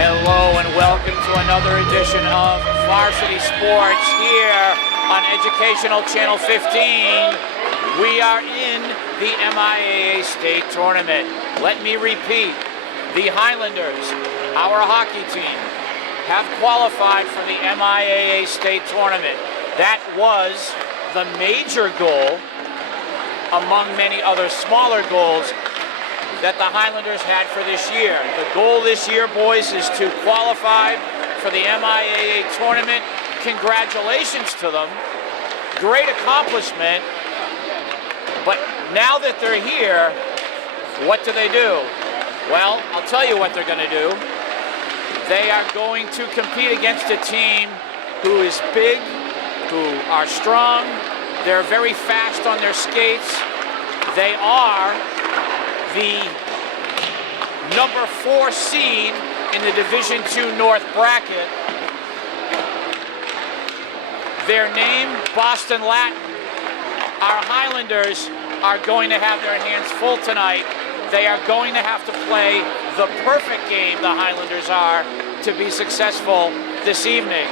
Hello and welcome to another edition of Varsity Sports here on Educational Channel 15. We are in the MIAA State Tournament. Let me repeat, the Highlanders, our hockey team, have qualified for the MIAA State Tournament. That was the major goal among many other smaller goals that the Highlanders had for this year. The goal this year, boys, is to qualify for the MIAA tournament. Congratulations to them. Great accomplishment. But now that they're here, what do? Well, I'll tell you what they're going to do. They are going to compete against a team who is big, who are strong. They're very fast on their skates. They are the number 4 seed in the Division II North bracket. Their name, Boston Latin. Our Highlanders are going to have their hands full tonight. They are going to have to play the perfect game, the Highlanders are, to be successful this evening.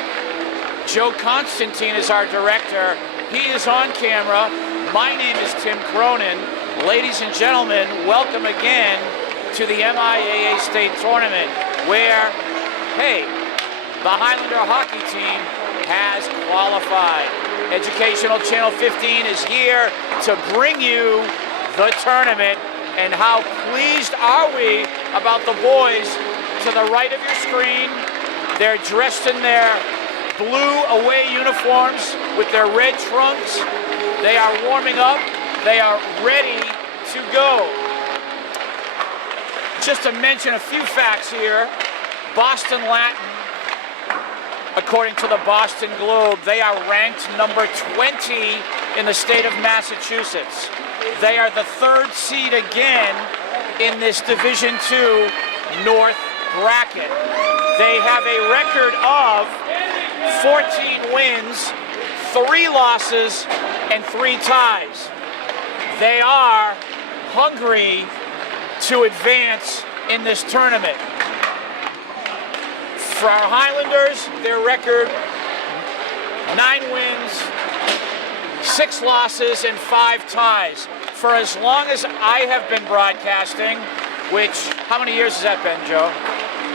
Joe Constantine is our director. He is on camera. My name is Tim Cronin. Ladies and gentlemen, welcome again to the MIAA State Tournament, where, hey, the Highlander hockey team has qualified. Educational Channel 15 is here to bring you the tournament, and how pleased are we about the boys to the right of your screen. They're dressed in their blue away uniforms with their red trunks. They are warming up. They are ready to go. Just to mention a few facts here, Boston Latin, according to the Boston Globe, they are ranked number 20 in the state of Massachusetts. They are the 3rd seed again in this Division II North bracket. They have a record of 14 wins, 3 losses, and 3 ties. They are hungry to advance in this tournament. For our Highlanders, their record, 9 wins, 6 losses, and 5 ties. For as long as I have been broadcasting, which, how many years has that been, Joe?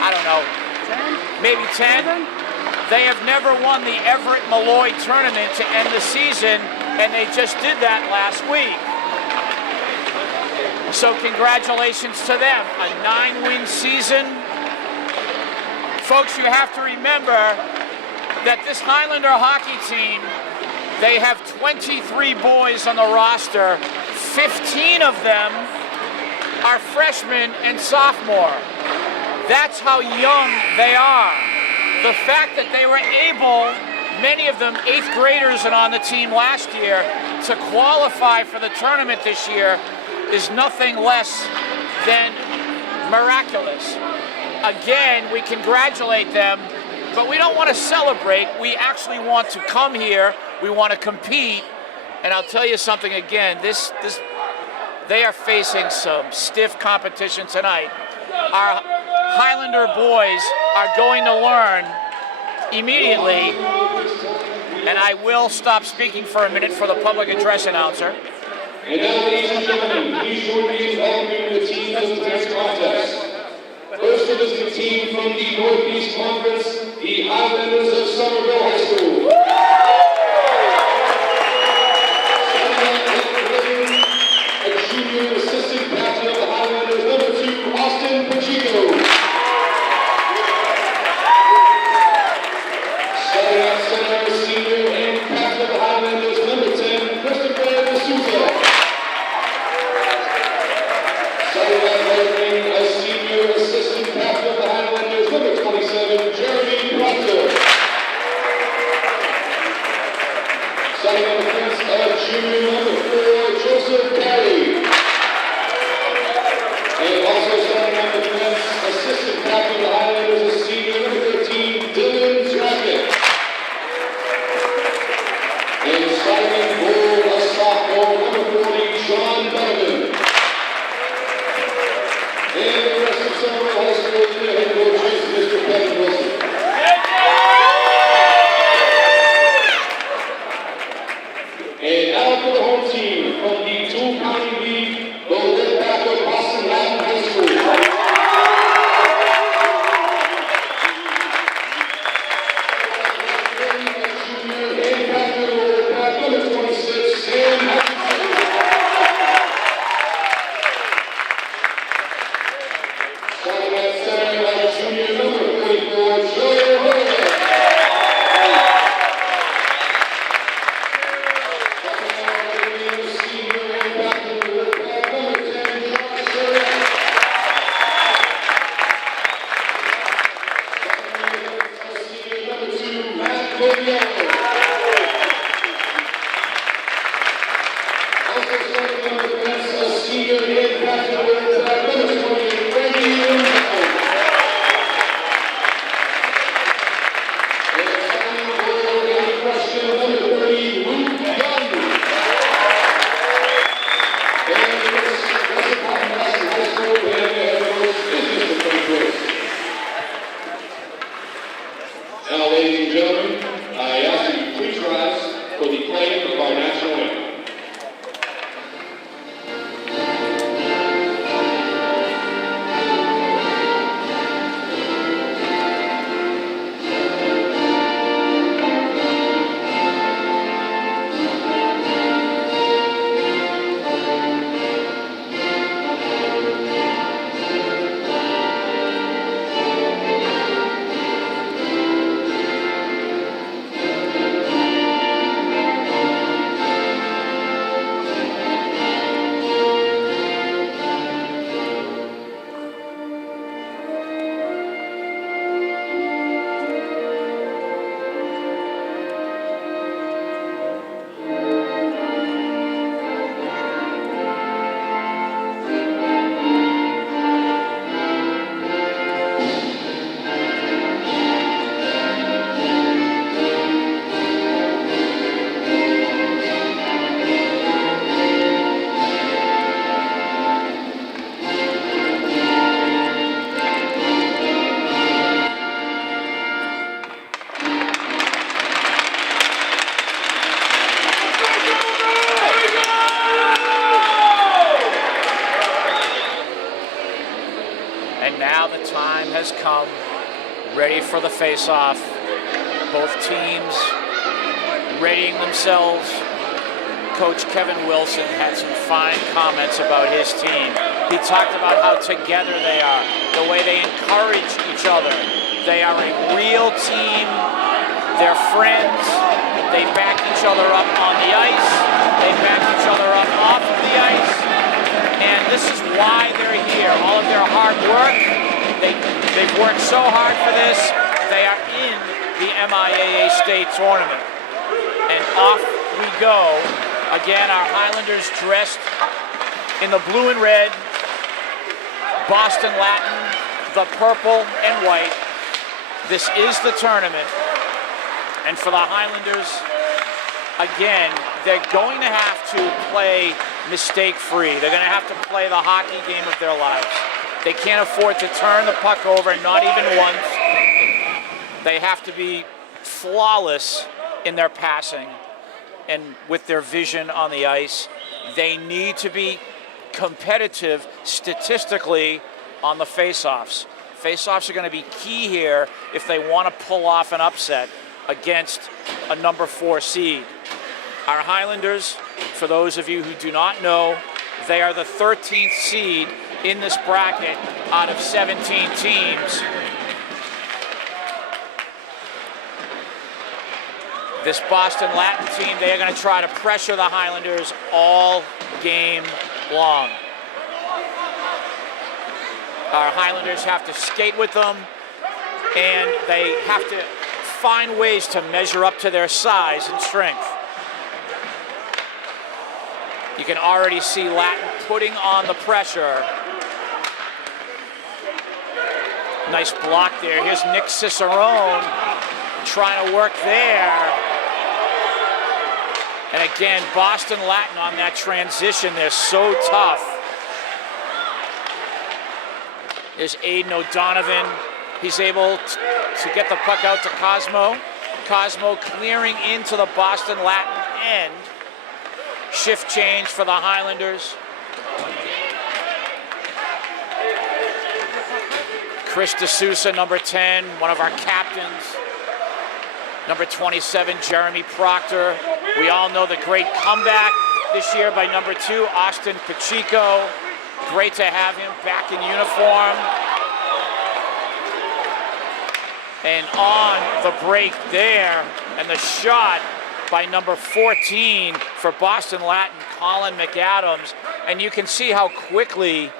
I don't know. 10? Maybe 10? They have never won the Everett Malloy tournament to end the season, and they just did that last week. So congratulations to them. A 9-win season. Folks, you have to remember that this Highlander hockey team, they have 23 boys on the roster. 15 of them are freshmen and sophomore. That's how young they are. The fact that they were able, many of them 8th graders and on the team last year, to qualify for the tournament this year is nothing less than miraculous. Again, we congratulate them, but we don't want to celebrate. We actually want to come here. We want to compete. And I'll tell you something again, they are facing some stiff competition tonight. Our Highlander boys are going to learn immediately, and I will stop speaking for a minute for the public address announcer. And now, ladies and gentlemen, please join me in welcoming the team to tonight's contest. First up is the team from the Northeast Conference, the Highlanders of Somerville High School. A junior assistant captain of the Highlanders, number 2, Austin Pacheco. Starting at center, senior and captain of the Highlanders, number 10, Christopher D'Souza. Starting at right wing, a senior assistant captain of the Highlanders, number 27, Jeremy Proctor. Starting on the fence, a junior number 4, Joseph Carey. And also starting on the fence, assistant captain of the Highlanders, a senior number 13, Dylan Drackett. And starting in goal, a sophomore, number 40, Sean Donovan. And the rest of Somerville High School, the head coach is Mr. Kevin Wilson. And now for the home team from the two-county league, the Wolfpack of Boston Latin High School. Junior and captain of the Wolfpack, number 26, Sam Hutchinson. Starting at center, junior number 34, Joel Hogan. Now, ladies and gentlemen, I ask you to please rise for the playing of our national anthem. And now the time has come, ready for the face-off. Both teams readying themselves. Coach Kevin Wilson had some fine comments about his team. He talked about how together they are, the way they encourage each other. They are a real team. They're friends. They back each other up on the ice. They back each other up off of the ice. And this is why they're here. All of their hard work, they've worked so hard for this. They are in the MIAA state tournament. And off we go. Again, our Highlanders dressed in the blue and red, Boston Latin, the purple and white. This is the tournament. And for the Highlanders, again, they're going to have to play mistake-free. They're going to have to play the hockey game of their lives. They can't afford to turn the puck over, not even once. They have to be flawless in their passing and with their vision on the ice. They need to be competitive statistically on the face-offs. Face-offs are going to be key here if they want to pull off an upset against a number 4 seed. Our Highlanders, for those of you who do not know, they are the 13th seed in this bracket out of 17 teams. This Boston Latin team, they are going to try to pressure the Highlanders all game long. Our Highlanders have to skate with them, and they have to find ways to measure up to their size and strength. You can already see Latin putting on the pressure. Nice block there. Here's Nick Cicerone trying to work there. And again, Boston Latin on that transition, they're so tough. There's Aiden O'Donovan. He's able to get the puck out to Cosmo. Cosmo clearing into the Boston Latin end. Shift change for the Highlanders. Chris D'Souza, number 10, one of our captains. Number 27, Jeremy Proctor. We all know the great comeback this year by number 2, Austin Pacheco. Great to have him back in uniform. And on the break there, and the shot by number 14 for Boston Latin, Colin McAdams. And you can see how quickly,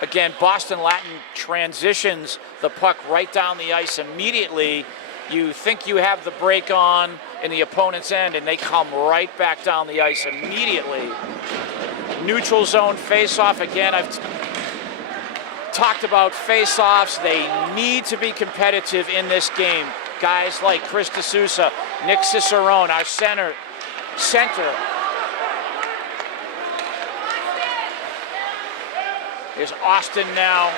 again, Boston Latin transitions the puck right down the ice immediately. You think you have the break on in the opponent's end, and they come right back down the ice immediately. Neutral zone face-off. Again, I've talked about face-offs. They need to be competitive in this game. Guys like Chris D'Souza, Nick Cicerone, our center. There's Austin now.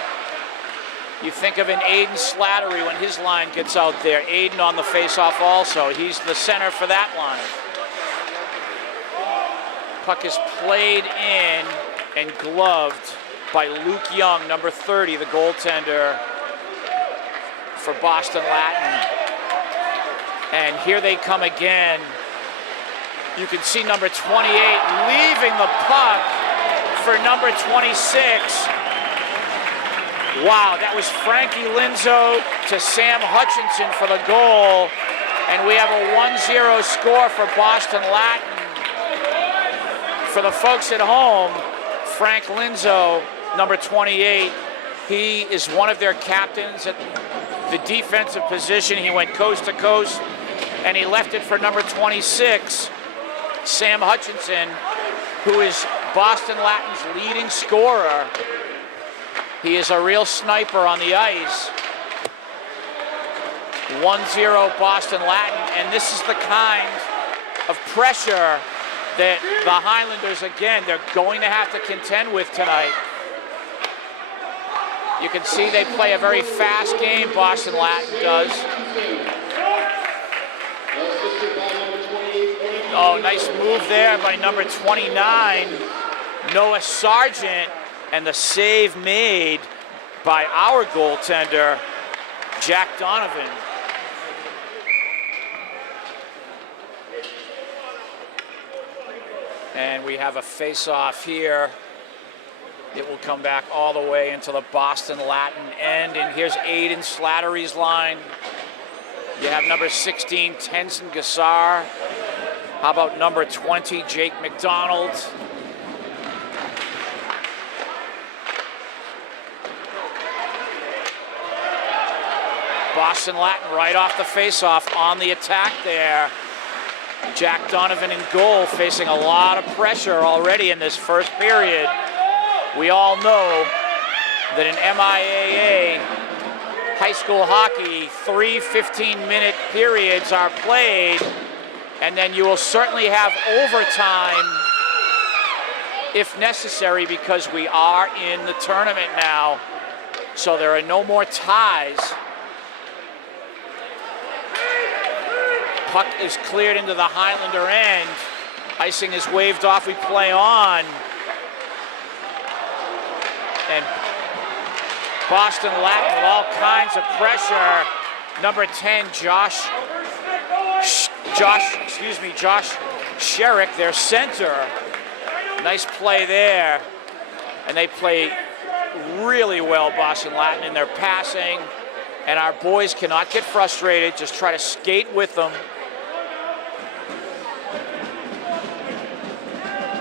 You think of an Aiden Slattery when his line gets out there. Aiden on the face-off also. He's the center for that line. Puck is played in and gloved by Luke Young, number 30, the goaltender for Boston Latin. And here they come again. You can see number 28 leaving the puck for number 26. Wow, that was Frankie Linzo to Sam Hutchinson for the goal. And we have a 1-0 score for Boston Latin. For the folks at home, Frank Linzo, number 28, he is one of their captains at the defensive position. He went coast to coast, and he left it for number 26, Sam Hutchinson, who is Boston Latin's leading scorer. He is a real sniper on the ice. 1-0 Boston Latin, and this is the kind of pressure that the Highlanders, again, they're going to have to contend with tonight. You can see they play a very fast game, Boston Latin does. Oh, nice move there by number 29, Noah Sargent, and the save made by our goaltender, Jack Donovan. And we have a face-off here. It will come back all the way into the Boston Latin end. And here's Aiden Slattery's line. You have number 16, Tenzin Gassar. How about number 20, Jake McDonald? Boston Latin right off the face-off on the attack there. Jack Donovan in goal, facing a lot of pressure already in this first period. We all know that in MIAA high school hockey, 3 15-minute periods are played, and then you will certainly have overtime if necessary, because we are in the tournament now, so there are no more ties. Puck is cleared into the Highlander end. Icing is waved off, we play on. And Boston Latin with all kinds of pressure. Number 10, Josh Sherrick, their center. Nice play there. And they play really well, Boston Latin, in their passing. And our boys cannot get frustrated, just try to skate with them.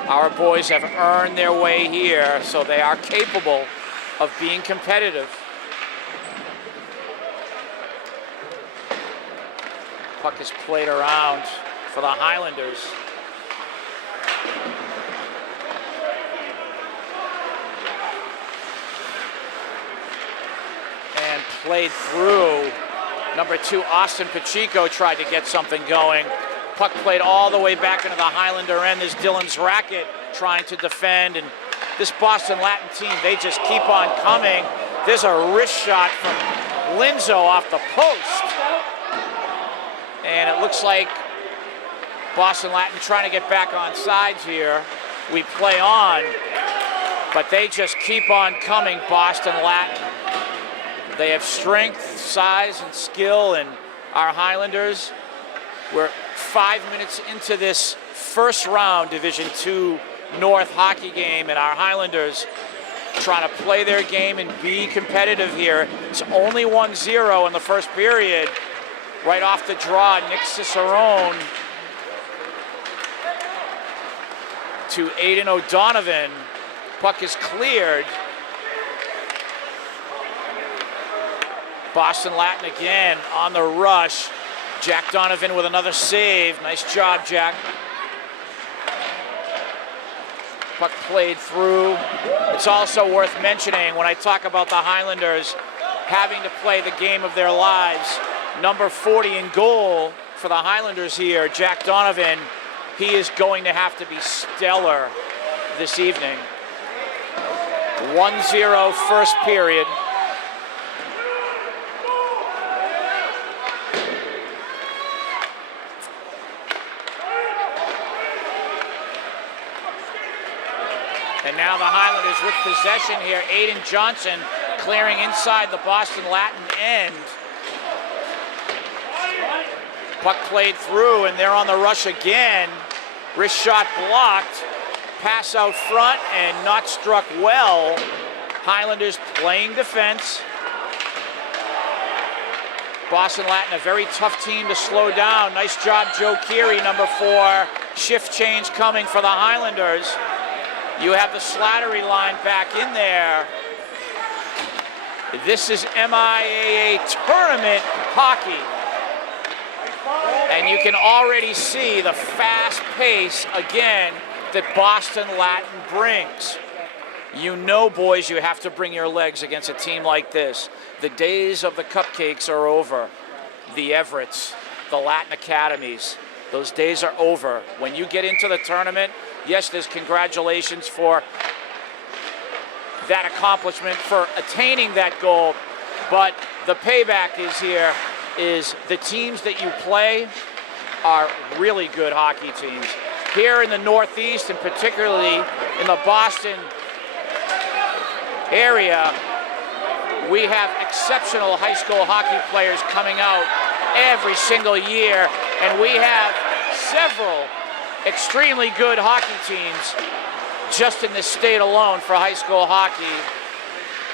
Our boys have earned their way here, so they are capable of being competitive. Puck is played around for the Highlanders. And played through. Number 2, Austin Pacheco tried to get something going. Puck played all the way back into the Highlander end. There's Dylan's racket trying to defend. And this Boston Latin team, they just keep on coming. There's a wrist shot from Linzo off the post. And it looks like Boston Latin trying to get back on sides here. We play on, but they just keep on coming, Boston Latin. They have strength, size, and skill, and our Highlanders, we're 5 minutes into this first round Division II North hockey game, and our Highlanders trying to play their game and be competitive here. It's only 1-0 in the first period. Right off the draw, Nick Cicerone to Aiden O'Donovan. Puck is cleared. Boston Latin again on the rush. Jack Donovan with another save. Nice job, Jack. Puck played through. It's also worth mentioning when I talk about the Highlanders having to play the game of their lives. Number 40 in goal for the Highlanders here, Jack Donovan. He is going to have to be stellar this evening. 1-0 first period. And now the Highlanders with possession here. Aiden Johnson clearing inside the Boston Latin end. Puck played through, and they're on the rush again. Wrist shot blocked. Pass out front and not struck well. Highlanders playing defense. Boston Latin, a very tough team to slow down. Nice job, Joe Keary, number 4. Shift change coming for the Highlanders. You have the Slattery line back in there. This is MIAA tournament hockey. And you can already see the fast pace again that Boston Latin brings. You know, boys, you have to bring your legs against a team like this. The days of the cupcakes are over. The Everetts, the Latin academies, those days are over. When you get into the tournament, yes, there's congratulations for that accomplishment, for attaining that goal, but the payback is here, is the teams that you play are really good hockey teams. Here in the Northeast, and particularly in the Boston area, we have exceptional high school hockey players coming out every single year, and we have several extremely good hockey teams just in this state alone for high school hockey.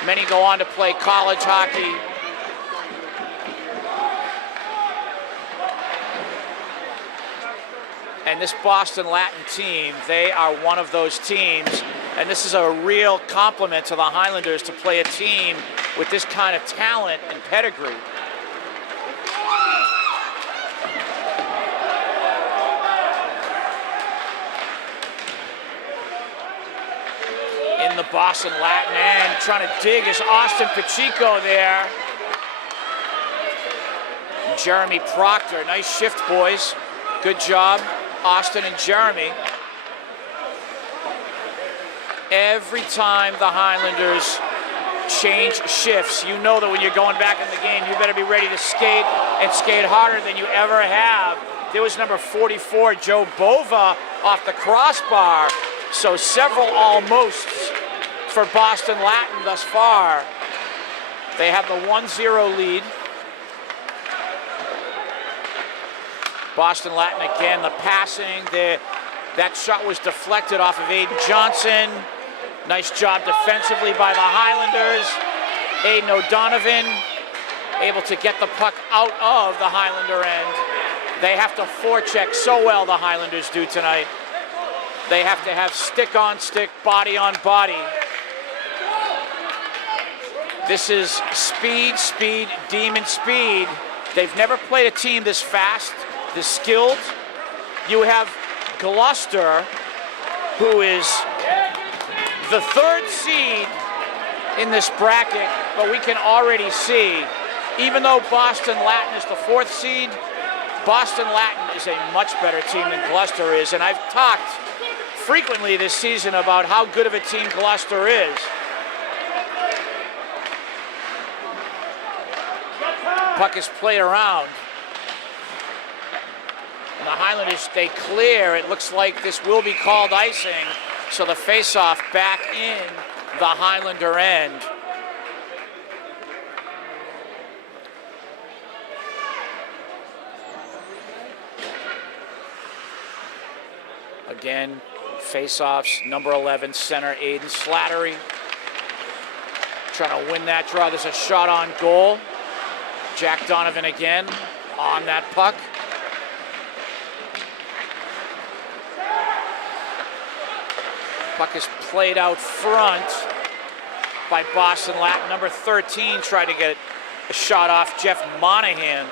Many go on to play college hockey. And this Boston Latin team, they are one of those teams, and this is a real compliment to the Highlanders to play a team with this kind of talent and pedigree. In the Boston Latin end, trying to dig is Austin Pacheco there. And Jeremy Proctor, nice shift, boys. Good job, Austin and Jeremy. Every time the Highlanders change shifts, you know that when you're going back in the game, you better be ready to skate and skate harder than you ever have. There was number 44, Joe Bova, off the crossbar. So several almosts for Boston Latin thus far. They have the 1-0 lead. Boston Latin again, the passing, that shot was deflected off of Aiden Johnson. Nice job defensively by the Highlanders. Aiden O'Donovan able to get the puck out of the Highlander end. They have to forecheck so well, the Highlanders do tonight. They have to have stick on stick, body on body. This is speed, speed, demon speed. They've never played a team this fast, this skilled. You have Gloucester, who is the 3rd seed in this bracket, but we can already see, even though Boston Latin is the 4th seed, Boston Latin is a much better team than Gloucester is, and I've talked frequently this season about how good of a team Gloucester is. Puck is played around. And the Highlanders stay clear. It looks like this will be called icing. So the face-off back in the Highlander end. Again, face-offs, number 11, center Aiden Slattery. Trying to win that draw. There's a shot on goal. Jack Donovan again on that puck. Puck is played out front by Boston Latin. Number 13 tried to get a shot off Jeff Monahan.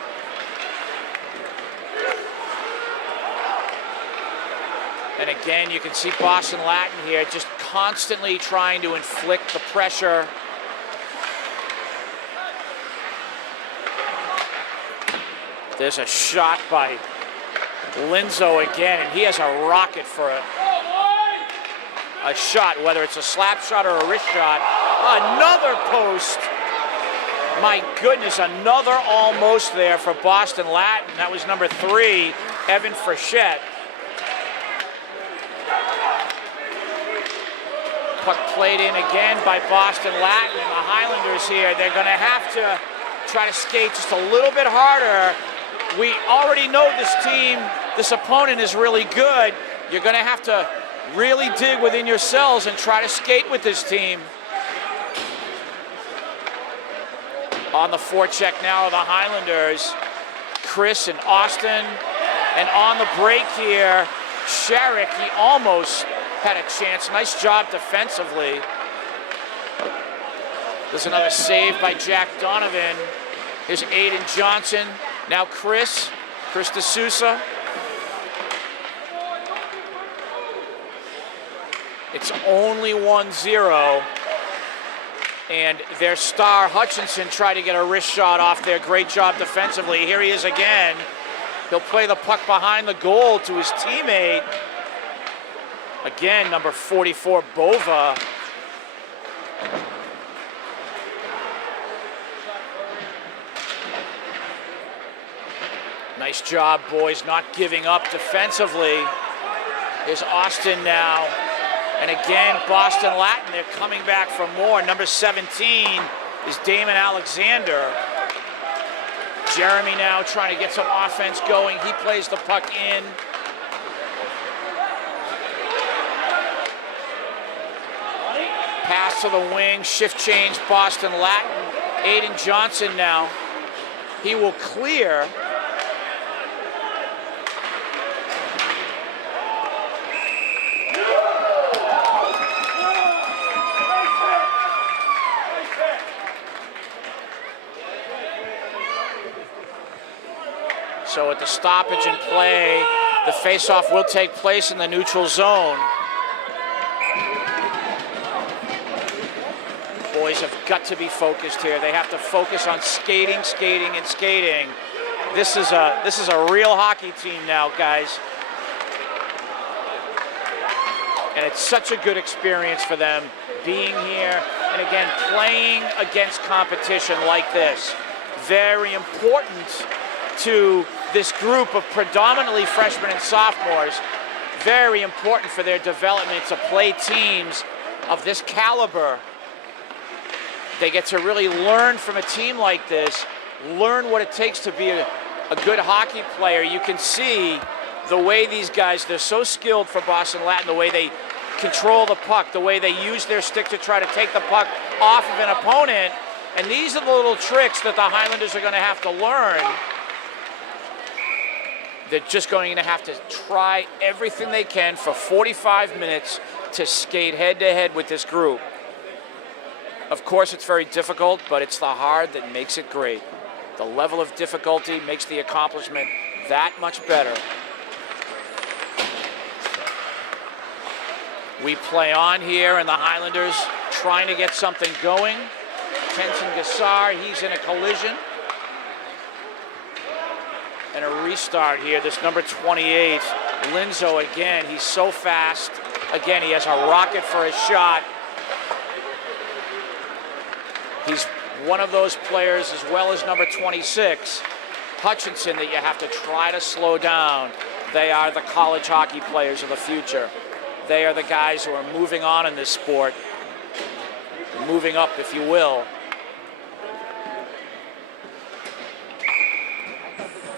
And again, you can see Boston Latin here just constantly trying to inflict the pressure. There's a shot by Linzo again, and he has a rocket for a shot, whether it's a slap shot or a wrist shot. Another post. My goodness, another almost there for Boston Latin. That was number 3, Evan Frechette. Puck played in again by Boston Latin, and the Highlanders here, they're going to have to try to skate just a little bit harder. We already know this team, this opponent is really good. You're going to have to really dig within yourselves and try to skate with this team. On the forecheck now of the Highlanders, Chris and Austin. And on the break here, Sherrick, he almost had a chance. Nice job defensively. There's another save by Jack Donovan. Here's Aiden Johnson. Now Chris D'Souza. It's only 1-0. And their star, Hutchinson, tried to get a wrist shot off there. Great job defensively. Here he is again. He'll play the puck behind the goal to his teammate. Again, number 44, Bova. Nice job, boys, not giving up defensively. Here's Austin now. And again, Boston Latin, they're coming back for more. Number 17 is Damon Alexander. Jeremy now trying to get some offense going. He plays the puck in. Pass to the wing, shift change, Boston Latin. Aiden Johnson now. He will clear. So at the stoppage and play, the faceoff will take place in the neutral zone. Boys have got to be focused here. They have to focus on skating, skating, and skating. This is a real hockey team now, guys. And it's such a good experience for them being here and again playing against competition like this. Very important to this group of predominantly freshmen and sophomores. Very important for their development to play teams of this caliber. They get to really learn from a team like this, learn what it takes to be a good hockey player. You can see the way these guys, they're so skilled for Boston Latin, the way they control the puck, the way they use their stick to try to take the puck off of an opponent. And these are the little tricks that the Highlanders are going to have to learn. They're just going to have to try everything they can for 45 minutes to skate head-to-head with this group. Of course, it's very difficult, but it's the hard that makes it great. The level of difficulty makes the accomplishment that much better. We play on here, and the Highlanders trying to get something going. Kenton Gassar, he's in a collision. And a restart here, this number 28, Linzo again, he's so fast. Again, he has a rocket for a shot. He's one of those players, as well as number 26, Hutchinson, that you have to try to slow down. They are the college hockey players of the future. They are the guys who are moving on in this sport, moving up, if you will.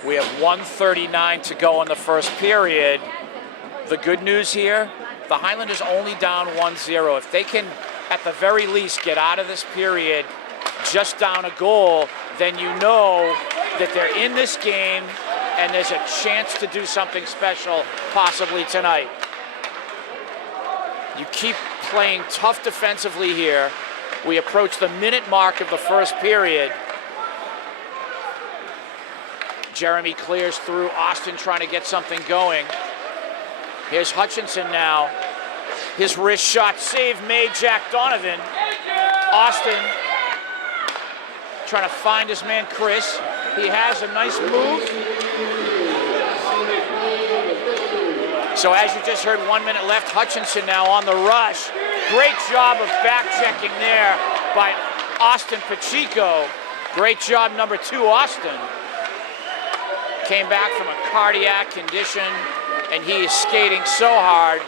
We have 1:39 to go in the first period. The good news here, the Highlanders only down 1-0. If they can, at the very least, get out of this period just down a goal, then you know that they're in this game and there's a chance to do something special possibly tonight. You keep playing tough defensively here. We approach the minute mark of the first period. Jeremy clears through. Austin trying to get something going. Here's Hutchinson now. His wrist shot save made, Jack Donovan. Austin trying to find his man Chris. He has a nice move. So as you just heard, 1 minute left. Hutchinson now on the rush. Great job of back checking there by Austin Pacheco. Great job, number 2, Austin. Came back from a cardiac condition, and he is skating so hard.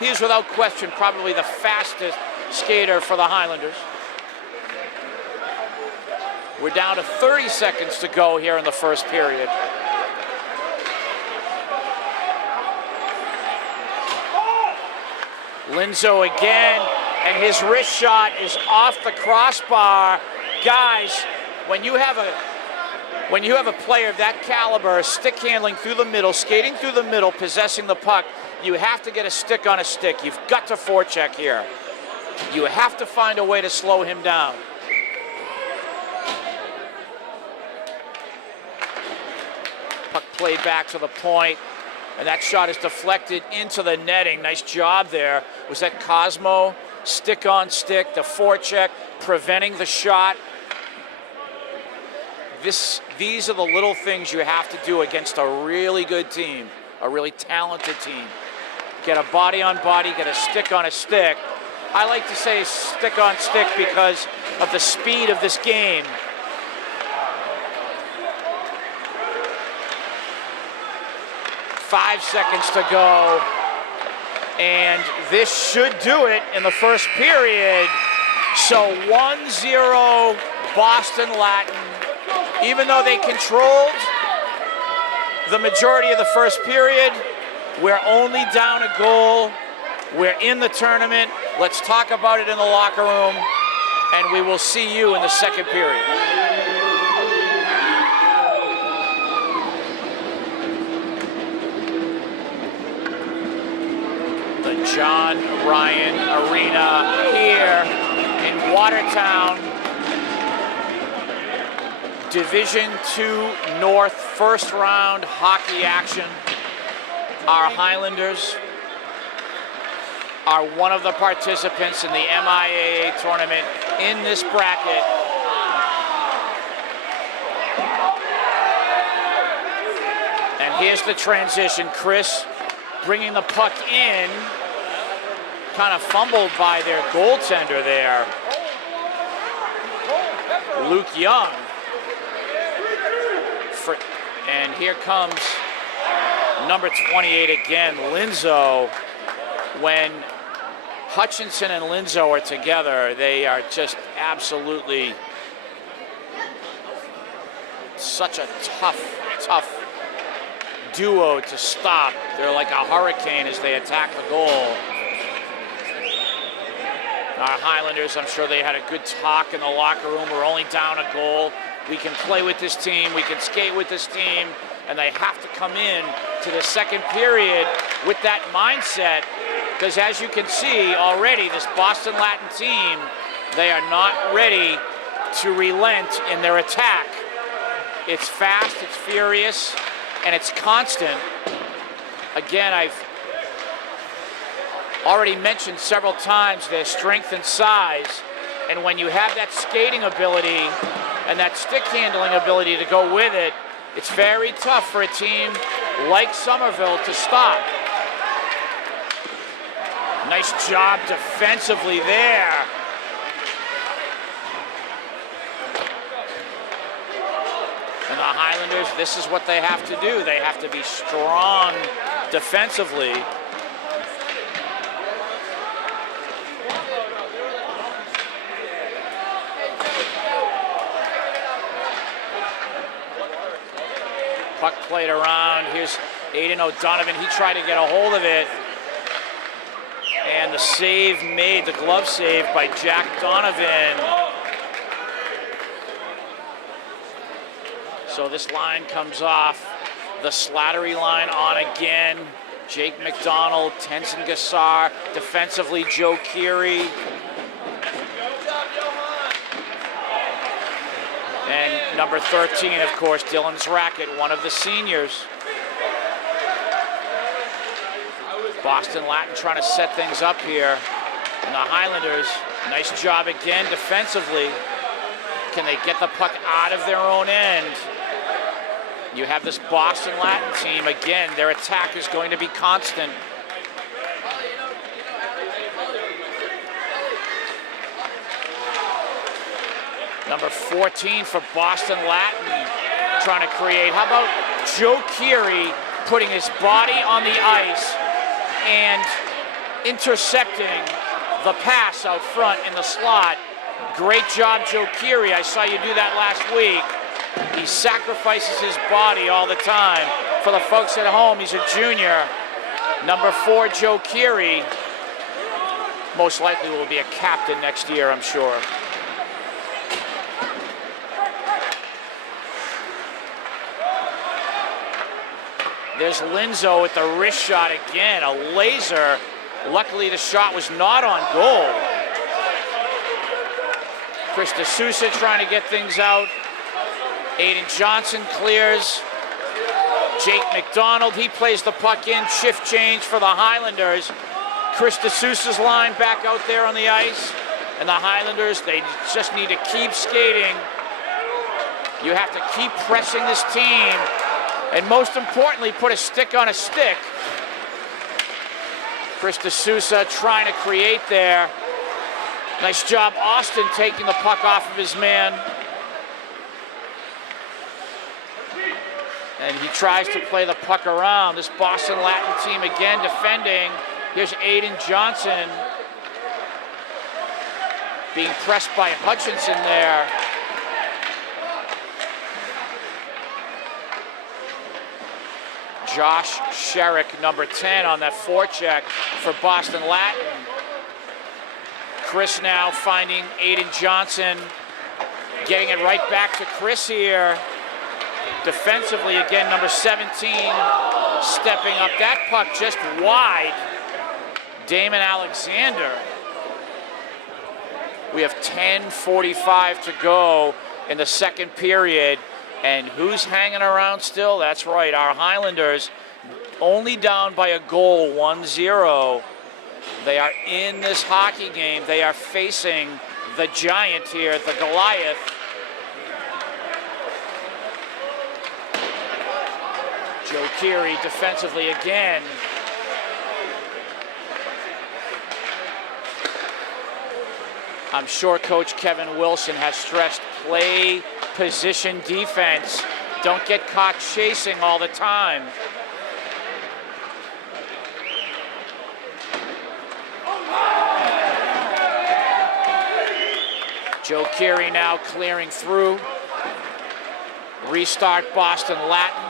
He is without question probably the fastest skater for the Highlanders. We're down to 30 seconds to go here in the first period. Linzo again, and his wrist shot is off the crossbar. Guys, when you have a player of that caliber, stick handling through the middle, skating through the middle, possessing the puck, you have to get a stick on a stick. You've got to forecheck here. You have to find a way to slow him down. Puck played back to the point, and that shot is deflected into the netting. Nice job there. Was that Cosmo? Stick on stick, the forecheck, preventing the shot. These are the little things you have to do against a really good team, a really talented team. Get a body on body, get a stick on a stick. I like to say stick on stick because of the speed of this game. Five seconds to go, and this should do it in the first period. So 1-0 Boston Latin. Even though they controlled the majority of the first period, we're only down a goal. We're in the tournament. Let's talk about it in the locker room, and we will see you in the second period. The John Ryan Arena here in Watertown. Division II North first round hockey action. Our Highlanders are one of the participants in the MIAA tournament in this bracket. And here's the transition. Chris bringing the puck in, kind of fumbled by their goaltender there, Luke Young. And here comes number 28 again, Linzo. When Hutchinson and Linzo are together, they are just absolutely such a tough duo to stop. They're like a hurricane as they attack the goal. Our Highlanders, I'm sure they had a good talk in the locker room. We're only down a goal. We can play with this team, we can skate with this team, and they have to come in to the second period with that mindset, because as you can see already, this Boston Latin team, they are not ready to relent in their attack. It's fast, it's furious, and it's constant. Again, I've already mentioned several times their strength and size, and when you have that skating ability and that stick handling ability to go with it, it's very tough for a team like Somerville to stop. Nice job defensively there. Highlanders, this is what they have to do. They have to be strong defensively. Puck played around. Here's Aiden O'Donovan. He tried to get a hold of it. And the save made, the glove save by Jack Donovan. So this line comes off. The Slattery line on again. Jake McDonald, Tenzin Gassar. Defensively, Joe Keery. And number 13, of course, Dylan's Racket, one of the seniors. Boston Latin trying to set things up here. And the Highlanders, nice job again defensively. Can they get the puck out of their own end? You have this Boston Latin team, again, their attack is going to be constant. Number 14 for Boston Latin, trying to create. How about Joe Keery putting his body on the ice and intercepting the pass out front in the slot. Great job, Joe Keery. I saw you do that last week. He sacrifices his body all the time. For the folks at home, he's a junior. Number 4, Joe Keery. Most likely will be a captain next year, I'm sure. There's Linzo with the wrist shot again, a laser. Luckily, the shot was not on goal. Chris D'Souza trying to get things out. Aiden Johnson clears. Jake McDonald, he plays the puck in. Shift change for the Highlanders. Chris D'Souza's line back out there on the ice. And the Highlanders, they just need to keep skating. You have to keep pressing this team. And most importantly, put a stick on a stick. Chris D'Souza trying to create there. Nice job, Austin, taking the puck off of his man. And he tries to play the puck around. This Boston Latin team again defending. Here's Aiden Johnson being pressed by Hutchinson there. Josh Sherrick, number 10 on that forecheck for Boston Latin. Chris now finding Aiden Johnson, getting it right back to Chris here. Defensively, again, number 17 stepping up. That puck just wide. Damon Alexander. We have 10:45 to go in the second period. And who's hanging around still? That's right, our Highlanders, only down by a goal, 1-0. They are in this hockey game. They are facing the giant here, the Goliath. Joe Keery defensively again. I'm sure Coach Kevin Wilson has stressed play position defense. Don't get caught chasing all the time. Joe Keery now clearing through. Restart Boston Latin.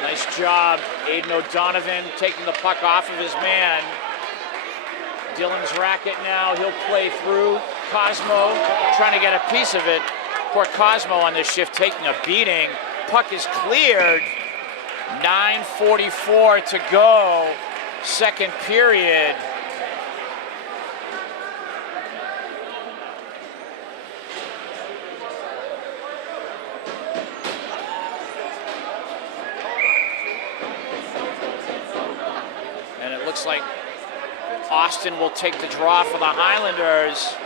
Nice job, Aiden O'Donovan taking the puck off of his man. Dylan's Racket now, he'll play through. Cosmo trying to get a piece of it. Poor Cosmo on this shift taking a beating. Puck is cleared. 9:44 to go, second period. And it looks like Austin will take the draw for the Highlanders.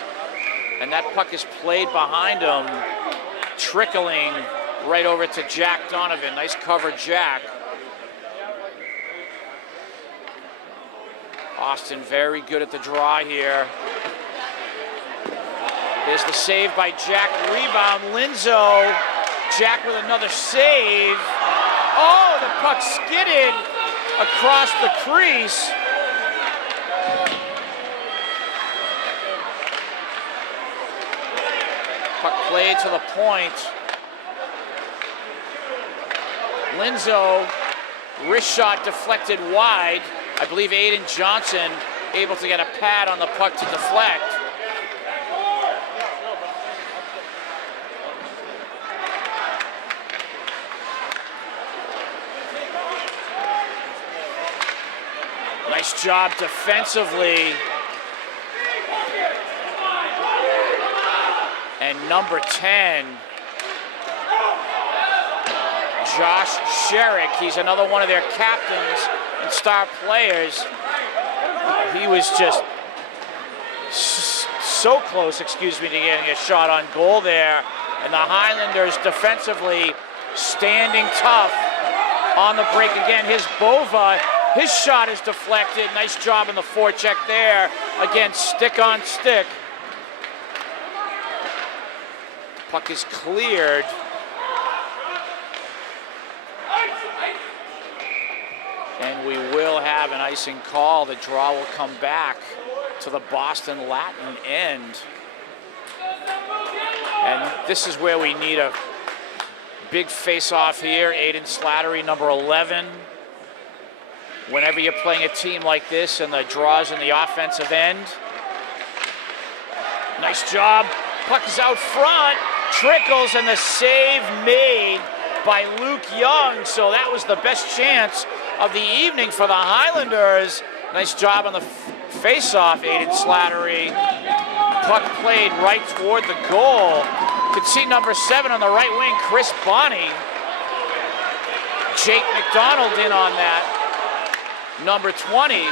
And that puck is played behind him, trickling right over to Jack Donovan. Nice cover, Jack. Austin very good at the draw here. There's the save by Jack. Rebound, Linzo. Jack with another save. Oh, the puck skidded across the crease. Puck played to the point. Linzo, wrist shot deflected wide. I believe Aiden Johnson able to get a pad on the puck to deflect. Nice job defensively. And number 10, Josh Sherrick. He's another one of their captains and star players. He was just so close, to getting a shot on goal there. And the Highlanders defensively standing tough on the break again. His shot is deflected. Nice job in the forecheck there. Again, stick on stick. Puck is cleared. And we will have an icing call. The draw will come back to the Boston Latin end. And this is where we need a big face-off here. Aiden Slattery, number 11. Whenever you're playing a team like this and the draws in the offensive end. Nice job. Puck is out front. Trickles, and the save made by Luke Young. So that was the best chance of the evening for the Highlanders. Nice job on the face-off, Aiden Slattery. Puck played right toward the goal. You can see number 7 on the right wing, Chris Bonney. Jake McDonald in on that. Number 20.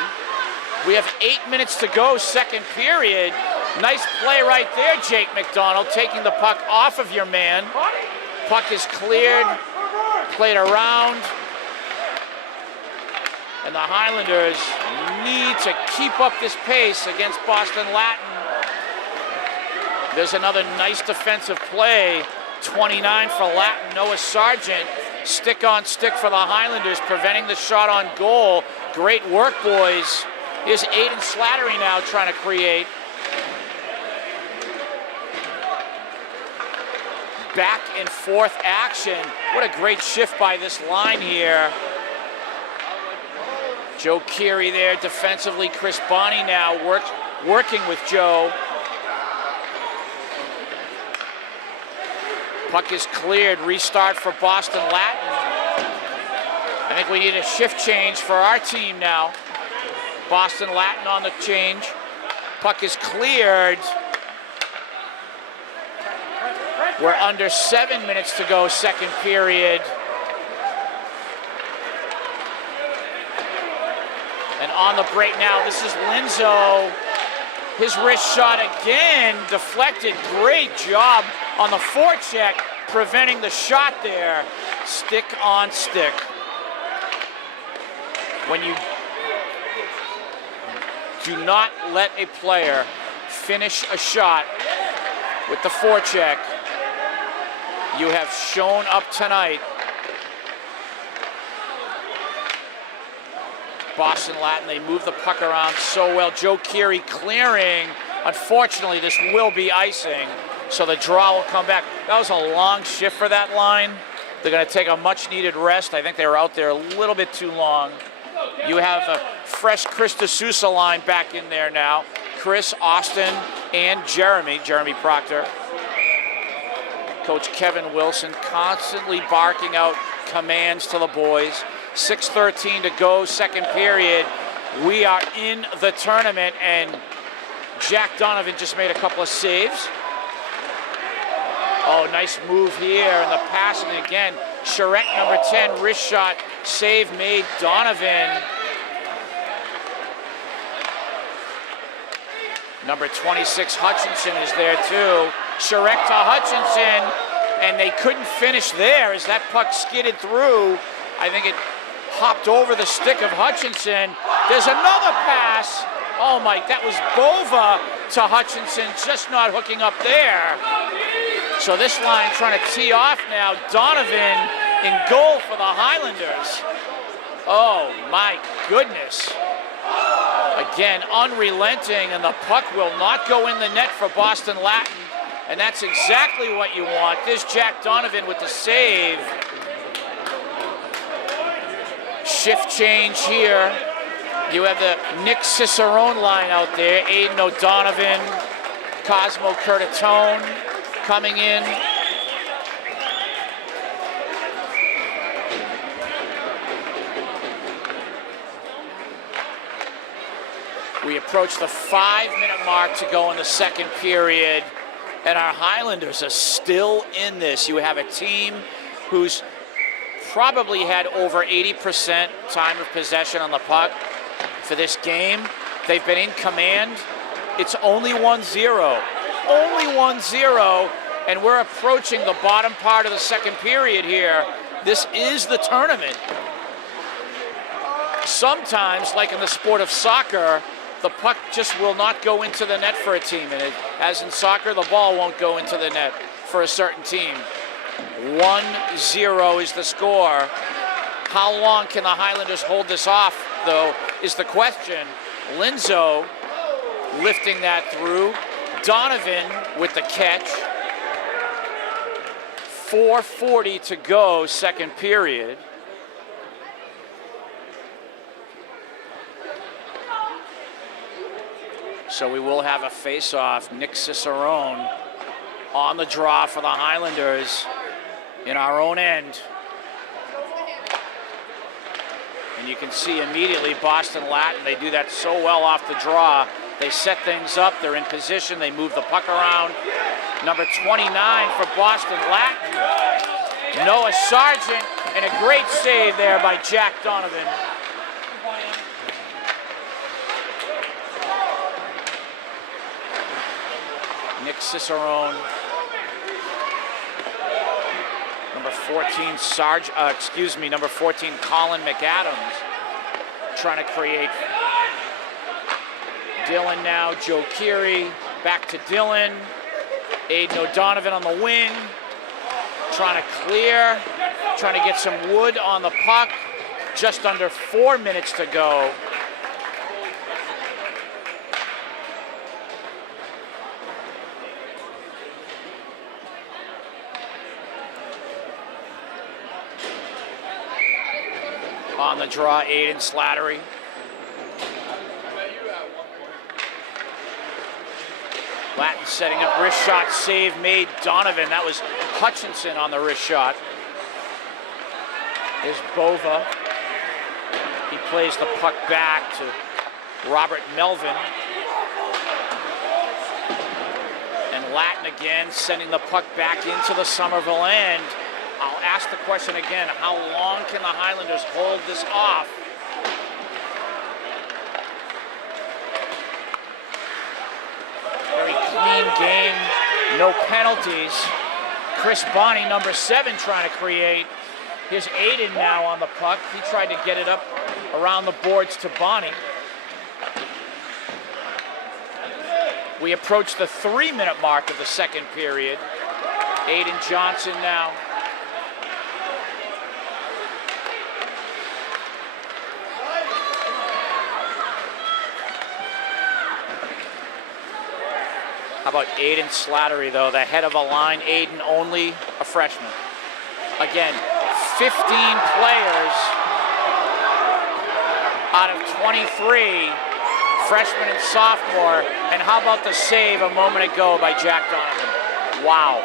We have 8 minutes to go, second period. Nice play right there, Jake McDonald, taking the puck off of your man. Puck is cleared, played around. And the Highlanders need to keep up this pace against Boston Latin. There's another nice defensive play. 29 for Latin, Noah Sargent. Stick on stick for the Highlanders, preventing the shot on goal. Great work, boys. Here's Aiden Slattery now trying to create. Back and forth action. What a great shift by this line here. Joe Keary there defensively. Chris Bonney now working with Joe. Puck is cleared. Restart for Boston Latin. I think we need a shift change for our team now. Boston Latin on the change. Puck is cleared. We're under 7 minutes to go, second period. And on the break now, this is Linzo. His wrist shot again, deflected. Great job on the forecheck, preventing the shot there. Stick on stick. When you do not let a player finish a shot with the forecheck, you have shown up tonight. Boston Latin, they move the puck around so well. Joe Keary clearing. Unfortunately, this will be icing, so the draw will come back. That was a long shift for that line. They're going to take a much-needed rest. I think they were out there a little bit too long. You have a fresh Chris D'Souza line back in there now. Chris, Austin, and Jeremy Proctor. Coach Kevin Wilson constantly barking out commands to the boys. 6:13 to go, second period. We are in the tournament, and Jack Donovan just made a couple of saves. Oh, nice move here, and the passing again. Charette, number 10, wrist shot, save made. Donovan. Number 26, Hutchinson, is there too. Charette to Hutchinson, and they couldn't finish there as that puck skidded through. I think it hopped over the stick of Hutchinson. There's another pass. Oh my, that was Bova to Hutchinson, just not hooking up there. So this line trying to tee off now. Donovan in goal for the Highlanders. Oh my goodness. Again, unrelenting, and the puck will not go in the net for Boston Latin. And that's exactly what you want. There's Jack Donovan with the save. Shift change here. You have the Nick Cicerone line out there. Aiden O'Donovan, Cosmo Curtatone coming in. We approach the 5-minute mark to go in the second period, and our Highlanders are still in this. You have a team who's probably had over 80% time of possession on the puck for this game. They've been in command. It's only 1-0. Only 1-0, and we're approaching the bottom part of the second period here. This is the tournament. Sometimes, like in the sport of soccer, the puck just will not go into the net for a team. And as in soccer, the ball won't go into the net for a certain team. 1-0 is the score. How long can the Highlanders hold this off, though, is the question. Linzo lifting that through. Donovan with the catch. 4:40 to go, second period. So we will have a face-off. Nick Cicerone on the draw for the Highlanders in our own end. And you can see immediately Boston Latin, they do that so well off the draw. They set things up, they're in position, they move the puck around. Number 29 for Boston Latin, Noah Sargent, and a great save there by Jack Donovan. Nick Cicerone. Number 14, number 14, Colin McAdams, trying to create. Dylan now, Joe Keary, back to Dylan. Aiden O'Donovan on the wing, trying to clear, trying to get some wood on the puck. Just under 4 minutes to go. On the draw, Aiden Slattery. Latin setting up wrist shot, save made. Donovan, that was Hutchinson on the wrist shot. There's Bova. He plays the puck back to Robert Melvin. And Latin again sending the puck back into the Somerville end. I'll ask the question again, how long can the Highlanders hold this off? Very clean game, no penalties. Chris Bonney, number 7, trying to create. Here's Aiden now on the puck. He tried to get it up around the boards to Bonney. We approach the 3-minute mark of the second period. Aiden Johnson now. How about Aiden Slattery, though, the head of a line. Aiden only a freshman. Again, 15 players out of 23, freshman and sophomore. And how about the save a moment ago by Jack Donovan? Wow.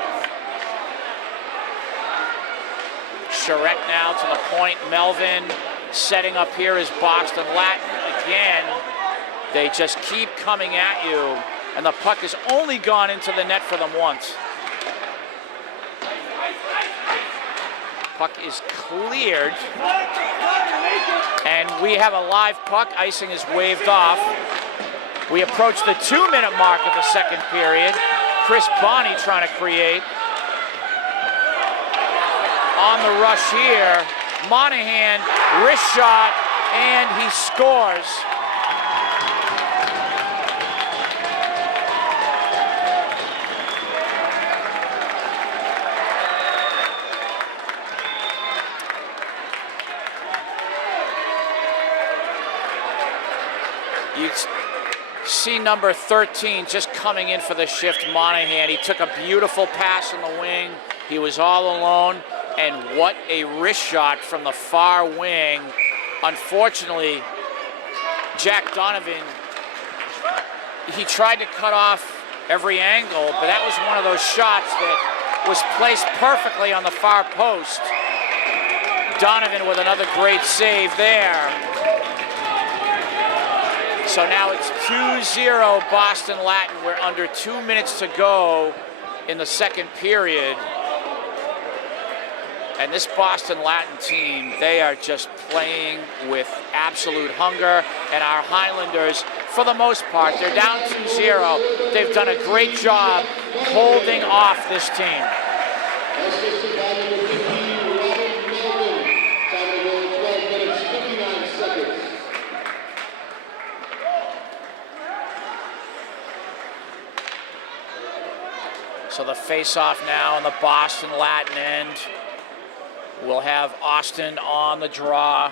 Charette now to the point. Melvin setting up here is Boston Latin. Again, they just keep coming at you. And the puck has only gone into the net for them once. Puck is cleared. And we have a live puck. Icing is waved off. We approach the 2-minute mark of the second period. Chris Bonney trying to create. On the rush here, Monahan, wrist shot, and he scores. You see number 13 just coming in for the shift, Monahan. He took a beautiful pass in the wing. He was all alone, and what a wrist shot from the far wing. Unfortunately, Jack Donovan, he tried to cut off every angle, but that was one of those shots that was placed perfectly on the far post. Donovan with another great save there. So now it's 2-0 Boston Latin. We're under 2 minutes to go in the second period. And this Boston Latin team, they are just playing with absolute hunger. And our Highlanders, for the most part, they're down 2-0. They've done a great job holding off this team. So the face-off now on the Boston Latin end. We'll have Austin on the draw.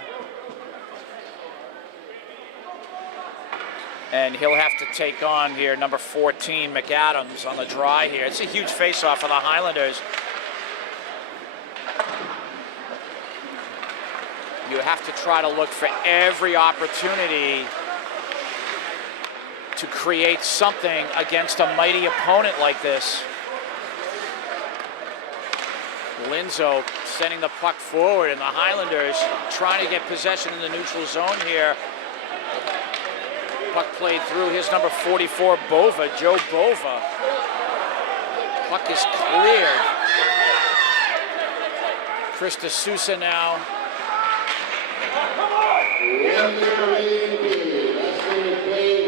And he'll have to take on here number 14, McAdams, on the draw here. It's a huge face-off for the Highlanders. You have to try to look for every opportunity to create something against a mighty opponent like this. Linzo sending the puck forward, and the Highlanders trying to get possession in the neutral zone here. Puck played through. Here's number 44, Bova, Joe Bova. Puck is cleared. Chris D'Souza now.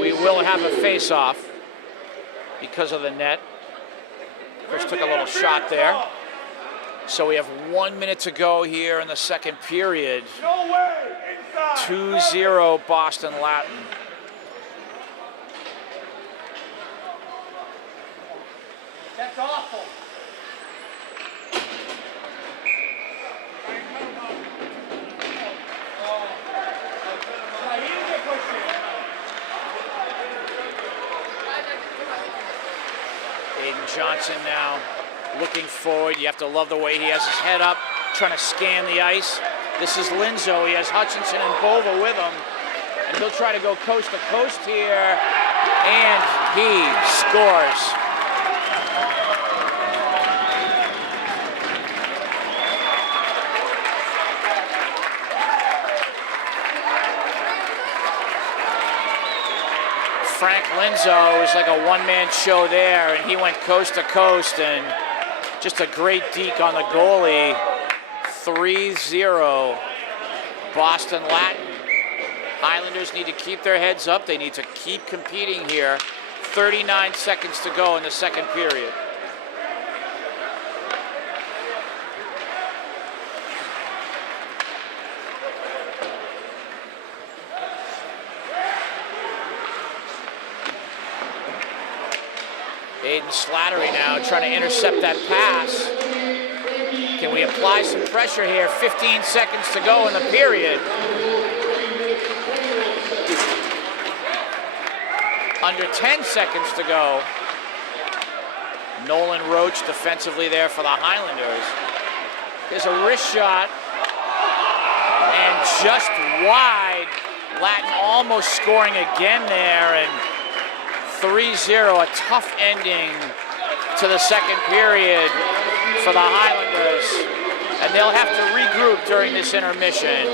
We will have a face-off because of the net. Chris took a little shot there. So we have 1 minute to go here in the second period. 2-0 Boston Latin. That's awful. Aiden Johnson now looking forward. You have to love the way he has his head up, trying to scan the ice. This is Linzo. He has Hutchinson and Bova with him. And he'll try to go coast to coast here. And he scores. Frank Linzo is like a one-man show there, and he went coast to coast, and just a great deke on the goalie. 3-0 Boston Latin. Highlanders need to keep their heads up. They need to keep competing here. 39 seconds to go in the second period. Aiden Slattery now trying to intercept that pass. Can we apply some pressure here? 15 seconds to go in the period. Under 10 seconds to go. Nolan Roach defensively there for the Highlanders. There's a wrist shot. And just wide. Latin almost scoring again there. And 3-0, a tough ending to the second period for the Highlanders. And they'll have to regroup during this intermission.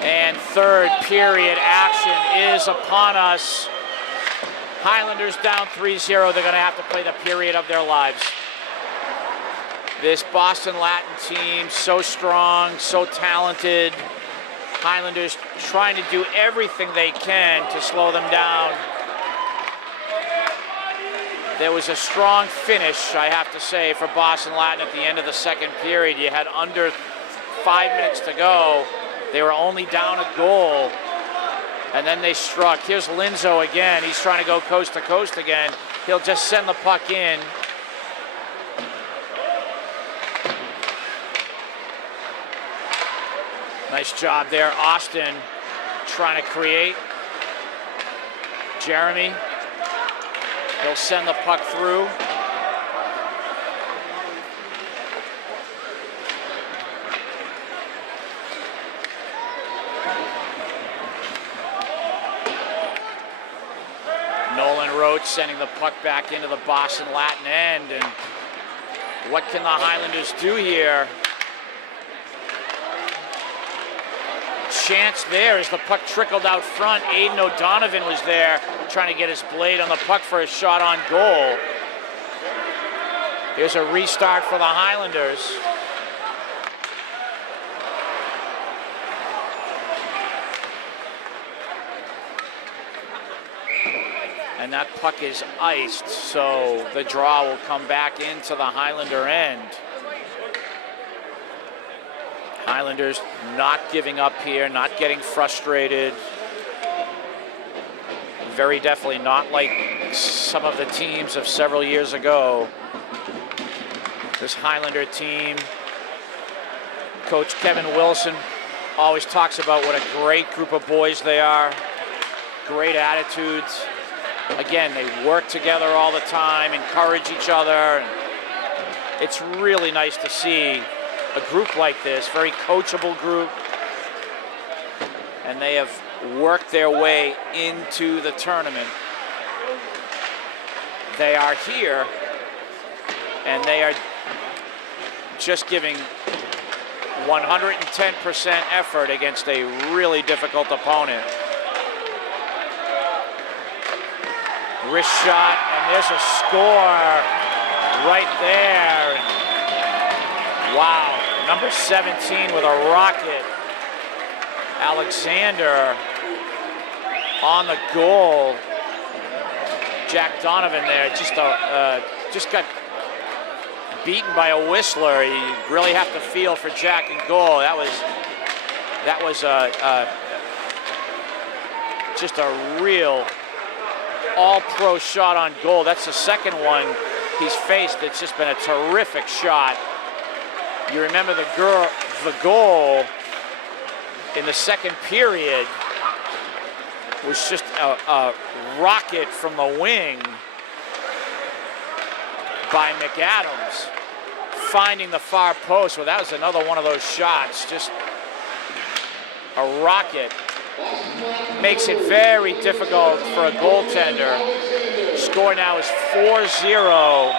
And third period action is upon us. Highlanders down 3-0. They're going to have to play the period of their lives. This Boston Latin team, so strong, so talented. Highlanders trying to do everything they can to slow them down. There was a strong finish, I have to say, for Boston Latin at the end of the second period. You had under 5 minutes to go. They were only down a goal, and then they struck. Here's Linzo again. He's trying to go coast to coast again. He'll just send the puck in. Nice job there. Austin trying to create. Jeremy, he'll send the puck through. Nolan Roach sending the puck back into the Boston Latin end. And what can the Highlanders do here? Chance there as the puck trickled out front. Aiden O'Donovan was there trying to get his blade on the puck for a shot on goal. Here's a restart for the Highlanders. And that puck is iced, so the draw will come back into the Highlander end. Highlanders not giving up here, not getting frustrated. Very definitely not like some of the teams of several years ago. This Highlander team, Coach Kevin Wilson always talks about what a great group of boys they are, great attitudes. Again, they work together all the time, encourage each other. It's really nice to see a group like this, very coachable group, and they have worked their way into the tournament. They are here, and they are just giving 110% effort against a really difficult opponent. Wrist shot, and there's a score right there. Wow, number 17 with a rocket. Alexander on the goal. Jack Donovan there just got beaten by a whistler. You really have to feel for Jack in goal. That was just a real all-pro shot on goal. That's the second one he's faced. It's just been a terrific shot. You remember the goal in the second period was just a rocket from the wing by McAdams, finding the far post. Well, that was another one of those shots, just a rocket. Makes it very difficult for a goaltender. Score now is 4-0.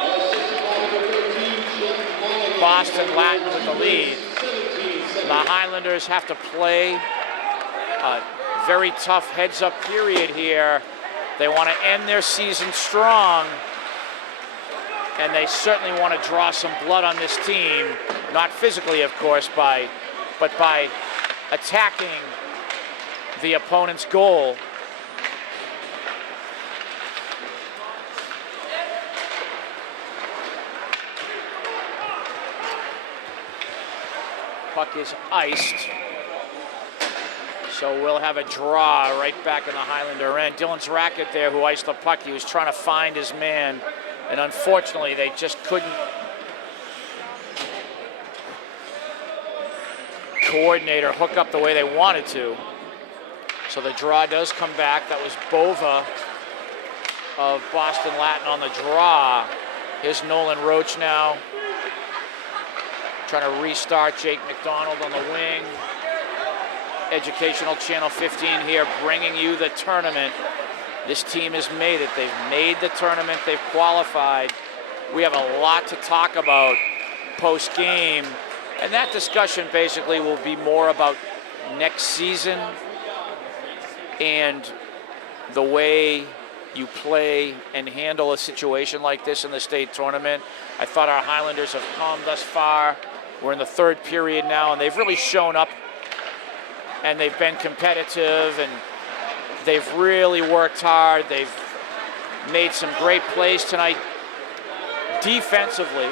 Boston Latin with the lead. The Highlanders have to play a very tough heads-up period here. They want to end their season strong, and they certainly want to draw some blood on this team, not physically, of course, but by attacking the opponent's goal. Puck is iced, so we'll have a draw right back in the Highlander end. Dylan's racket there, who iced the puck, he was trying to find his man, and unfortunately they just couldn't coordinate or hook up the way they wanted to. So the draw does come back. That was Bova of Boston Latin on the draw. Here's Nolan Roach now, trying to restart. Jake McDonald on the wing. Educational Channel 15 here, bringing you the tournament. This team has made it. They've made the tournament. They've qualified. We have a lot to talk about post-game, and that discussion basically will be more about next season and the way you play and handle a situation like this in the state tournament. I thought our Highlanders have come thus far. We're in the third period now, and they've really shown up, and they've been competitive, and they've really worked hard. They've made some great plays tonight defensively.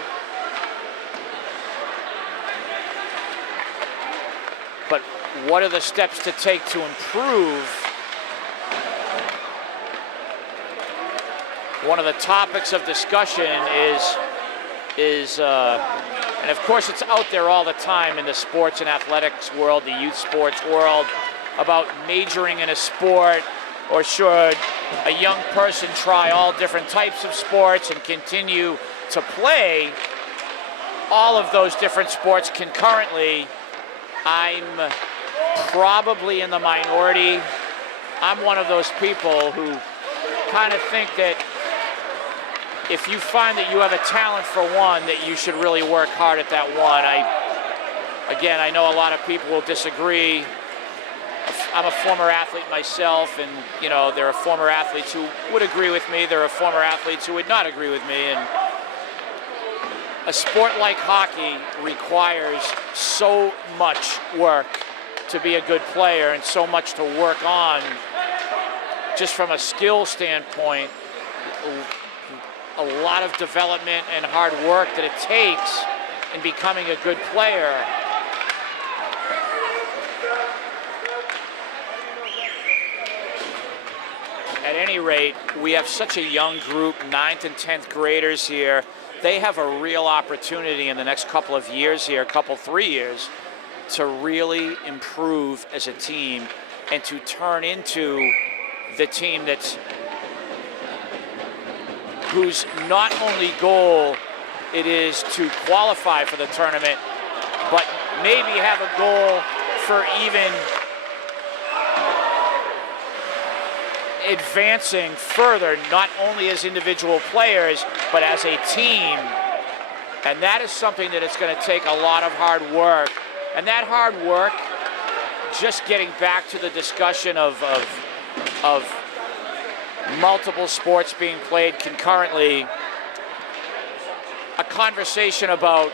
what are the steps to take to improve? One of the topics of discussion is and of course it's out there all the time in the sports and athletics world, the youth sports world, about majoring in a sport, or should a young person try all different types of sports and continue to play all of those different sports concurrently. I'm probably in the minority. I'm one of those people who kind of think that if you find that you have a talent for one, that you should really work hard at that one. I know a lot of people will disagree. I'm a former athlete myself, and you know, there are former athletes who would agree with me. There are former athletes who would not agree with me. And a sport like hockey requires so much work to be a good player, and so much to work on just from a skill standpoint. A lot of development and hard work that it takes in becoming a good player. At any rate, we have such a young group, 9th and 10th graders here. They have a real opportunity in the next couple of years here, 3 years, to really improve as a team and to turn into the team whose not only goal it is to qualify for the tournament, but maybe have a goal for even advancing further, not only as individual players, but as a team. And that is something that it's going to take a lot of hard work. And that hard work, just getting back to the discussion of multiple sports being played concurrently, a conversation about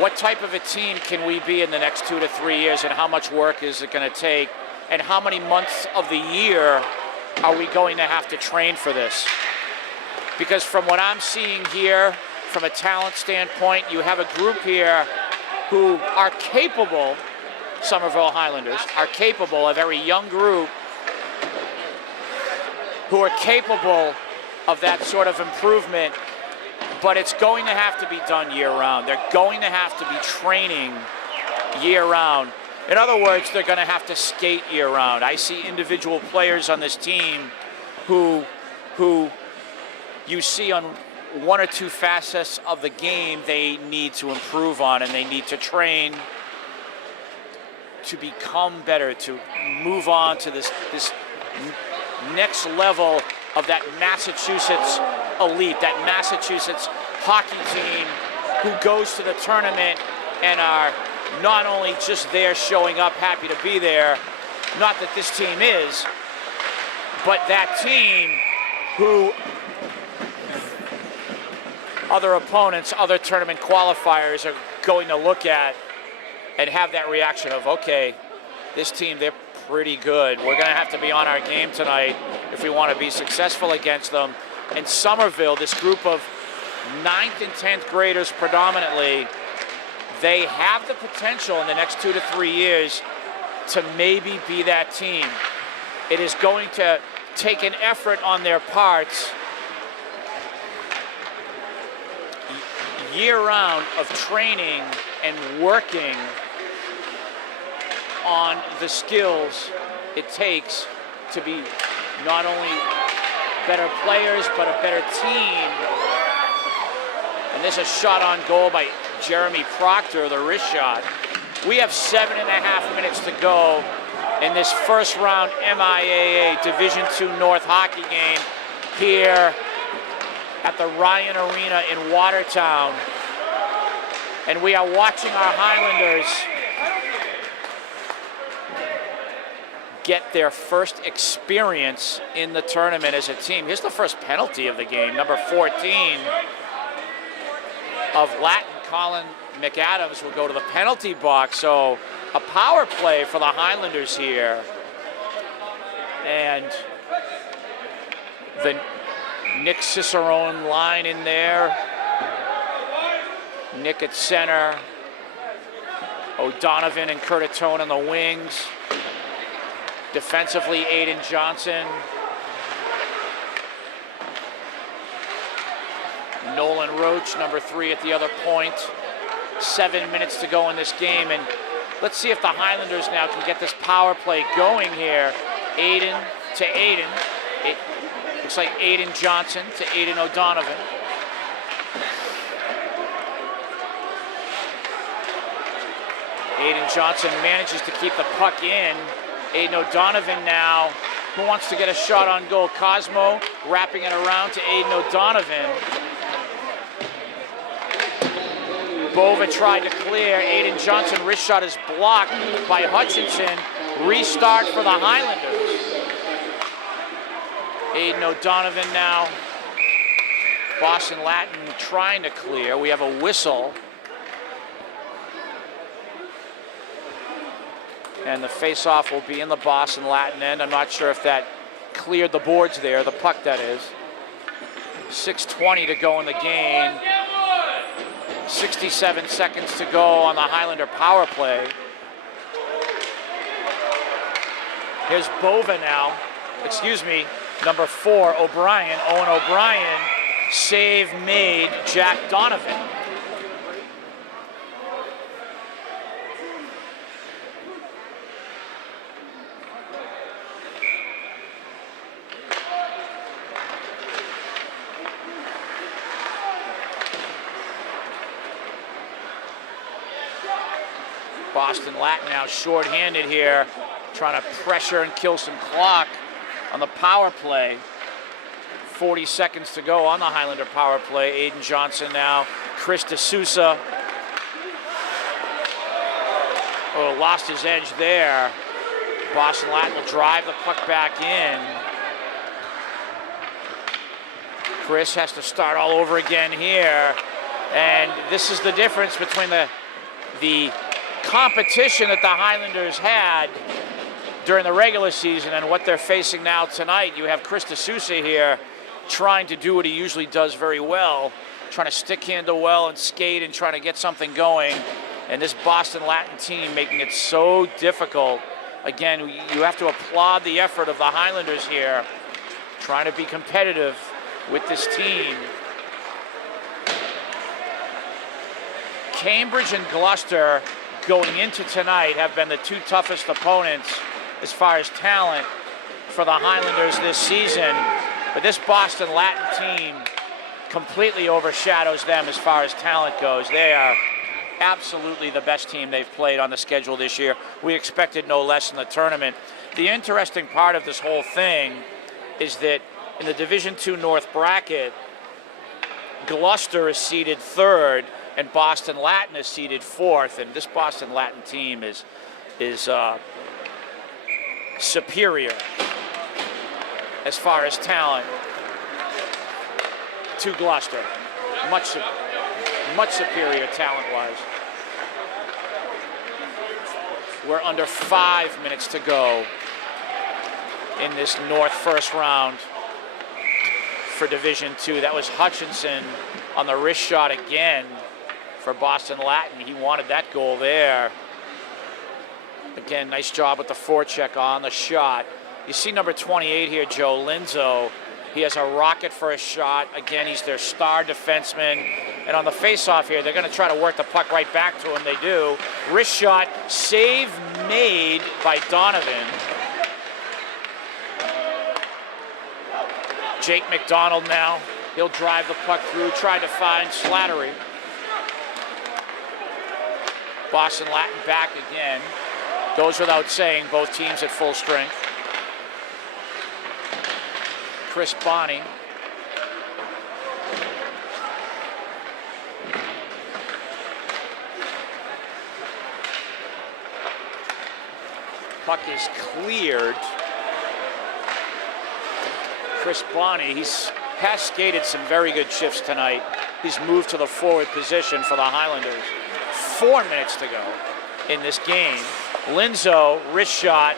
what type of a team can we be in the next 2 to 3 years, and how much work is it going to take, and how many months of the year are we going to have to train for this? Because from what I'm seeing here, from a talent standpoint, you have a group here who are capable, Somerville Highlanders, are capable, a very young group, who are capable of that sort of improvement, but it's going to have to be done year-round. They're going to have to be training year-round. In other words, they're going to have to skate year-round. I see individual players on this team who you see on 1 or 2 facets of the game they need to improve on, and they need to train to become better, to move on to this next level of that Massachusetts elite, that Massachusetts hockey team who goes to the tournament and are not only just there showing up, happy to be there, not that this team is, but that team who other opponents, other tournament qualifiers are going to look at and have that reaction of, okay, this team, they're pretty good. We're going to have to be on our game tonight if we want to be successful against them. And Somerville, this group of 9th and 10th graders predominantly, they have the potential in the next 2 to 3 years to maybe be that team. It is going to take an effort on their parts year-round of training and working on the skills it takes to be not only better players, but a better team. And there's a shot on goal by Jeremy Proctor, the wrist shot. We have 7.5 minutes to go in this first round MIAA Division II North hockey game here at the Ryan Arena in Watertown. And we are watching our Highlanders get their first experience in the tournament as a team. Here's the first penalty of the game, number 14 of Latin, Colin McAdams, will go to the penalty box. So a power play for the Highlanders here. And the Nick Cicerone line in there. Nick at center. O'Donovan and Curtatone on the wings. Defensively, Aiden Johnson. Nolan Roach, number 3 at the other point. 7 minutes to go in this game, and let's see if the Highlanders now can get this power play going here. Aiden to Aiden. It looks like Aiden Johnson to Aiden O'Donovan. Aiden Johnson manages to keep the puck in. Aiden O'Donovan now, who wants to get a shot on goal? Cosmo wrapping it around to Aiden O'Donovan. Bova tried to clear. Aiden Johnson, wrist shot is blocked by Hutchinson. Restart for the Highlanders. Aiden O'Donovan now. Boston Latin trying to clear. We have a whistle. And the face-off will be in the Boston Latin end. I'm not sure if that cleared the boards there, the puck that is. 6:20 to go in the game. 67 seconds to go on the Highlander power play. Here's Bova now. Excuse me, number 4, O'Brien. Owen O'Brien. Save made, Jack Donovan. Boston Latin now short-handed here, trying to pressure and kill some clock on the power play. 40 seconds to go on the Highlander power play. Aiden Johnson now, Chris D'Souza. Oh, lost his edge there. Boston Latin will drive the puck back in. Chris has to start all over again here. And this is the difference between the competition that the Highlanders had during the regular season and what they're facing now tonight. You have Chris D'Souza here trying to do what he usually does very well, trying to stick handle well and skate and trying to get something going. And this Boston Latin team making it so difficult. Again, you have to applaud the effort of the Highlanders here, trying to be competitive with this team. Cambridge and Gloucester going into tonight have been the 2 toughest opponents as far as talent for the Highlanders this season. But this Boston Latin team completely overshadows them as far as talent goes. They are absolutely the best team they've played on the schedule this year. We expected no less in the tournament. The interesting part of this whole thing is that in the Division II North bracket, Gloucester is seeded 3rd and Boston Latin is seeded 4th, and this Boston Latin team is superior as far as talent to Gloucester. Much superior talent-wise. We're under 5 minutes to go in this North first round for Division II. That was Hutchinson on the wrist shot again for Boston Latin. He wanted that goal there. Again, nice job with the forecheck on the shot. You see number 28 here, Joe Linzo. He has a rocket for a shot. Again, he's their star defenseman. And on the face-off here, they're going to try to work the puck right back to him. They do. Wrist shot, save made by Donovan. Jake McDonald now. He'll drive the puck through, try to find Slattery. Boston Latin back again. Goes without saying, both teams at full strength. Chris Bonney. Puck is cleared. Chris Bonney, has skated some very good shifts tonight. He's moved to the forward position for the Highlanders. 4 minutes to go in this game. Linzo, wrist shot.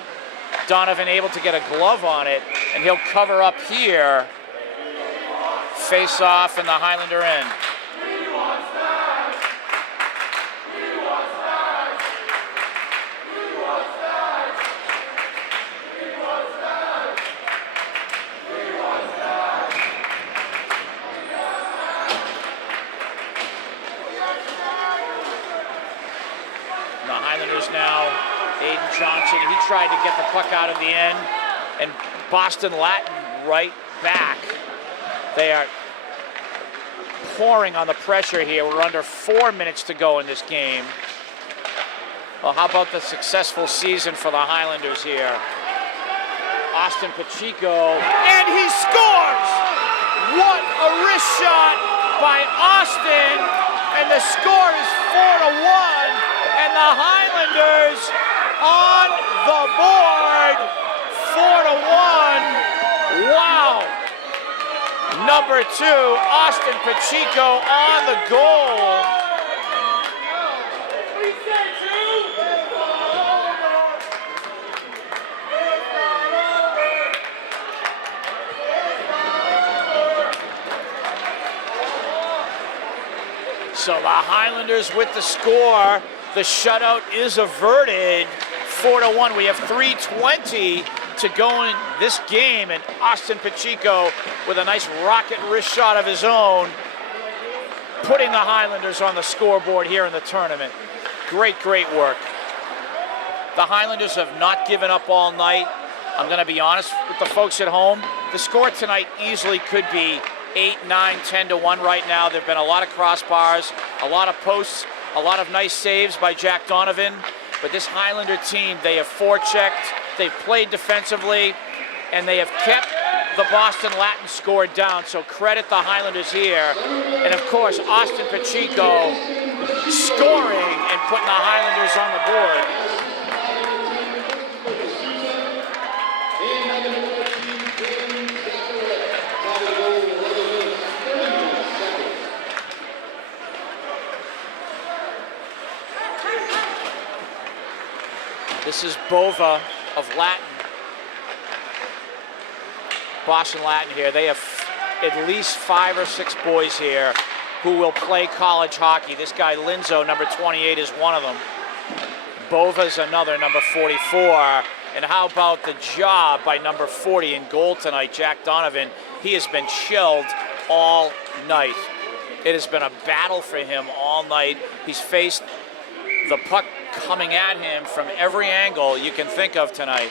Donovan able to get a glove on it, and he'll cover up here. Face off in the Highlander end. now. Aiden Johnson, he tried to get the puck out of the end, and Boston Latin right back. They are pouring on the pressure here. We're under 4 minutes to go in this game. Well, how about the successful season for the Highlanders here? Austin Pacheco, and he scores! What a wrist shot by Austin, and the score is 4-1, and the Highlanders on the board, 4-1. Wow. Number 2, Austin Pacheco on the goal. So the Highlanders with the score. The shutout is averted, 4-1. We have 3:20 to go in this game, and Austin Pacheco with a nice rocket wrist shot of his own, putting the Highlanders on the scoreboard here in the tournament. Great, great work. The Highlanders have not given up all night. I'm going to be honest with the folks at home. The score tonight easily could be 8, 9, 10-1 right now. There have been a lot of crossbars, a lot of posts, a lot of nice saves by Jack Donovan. But this Highlander team, they have forechecked, they've played defensively, and they have kept the Boston Latin score down. So credit the Highlanders here. And of course, Austin Pacheco scoring and putting the Highlanders on the board. This is Bova of Latin. Boston Latin here. They have at least 5 or 6 boys here who will play college hockey. This guy, Linzo, number 28, is one of them. Bova's another, number 44. And how about the job by number 40 in goal tonight, Jack Donovan? He has been chilled all night. It has been a battle for him all night. He's faced the puck coming at him from every angle you can think of tonight.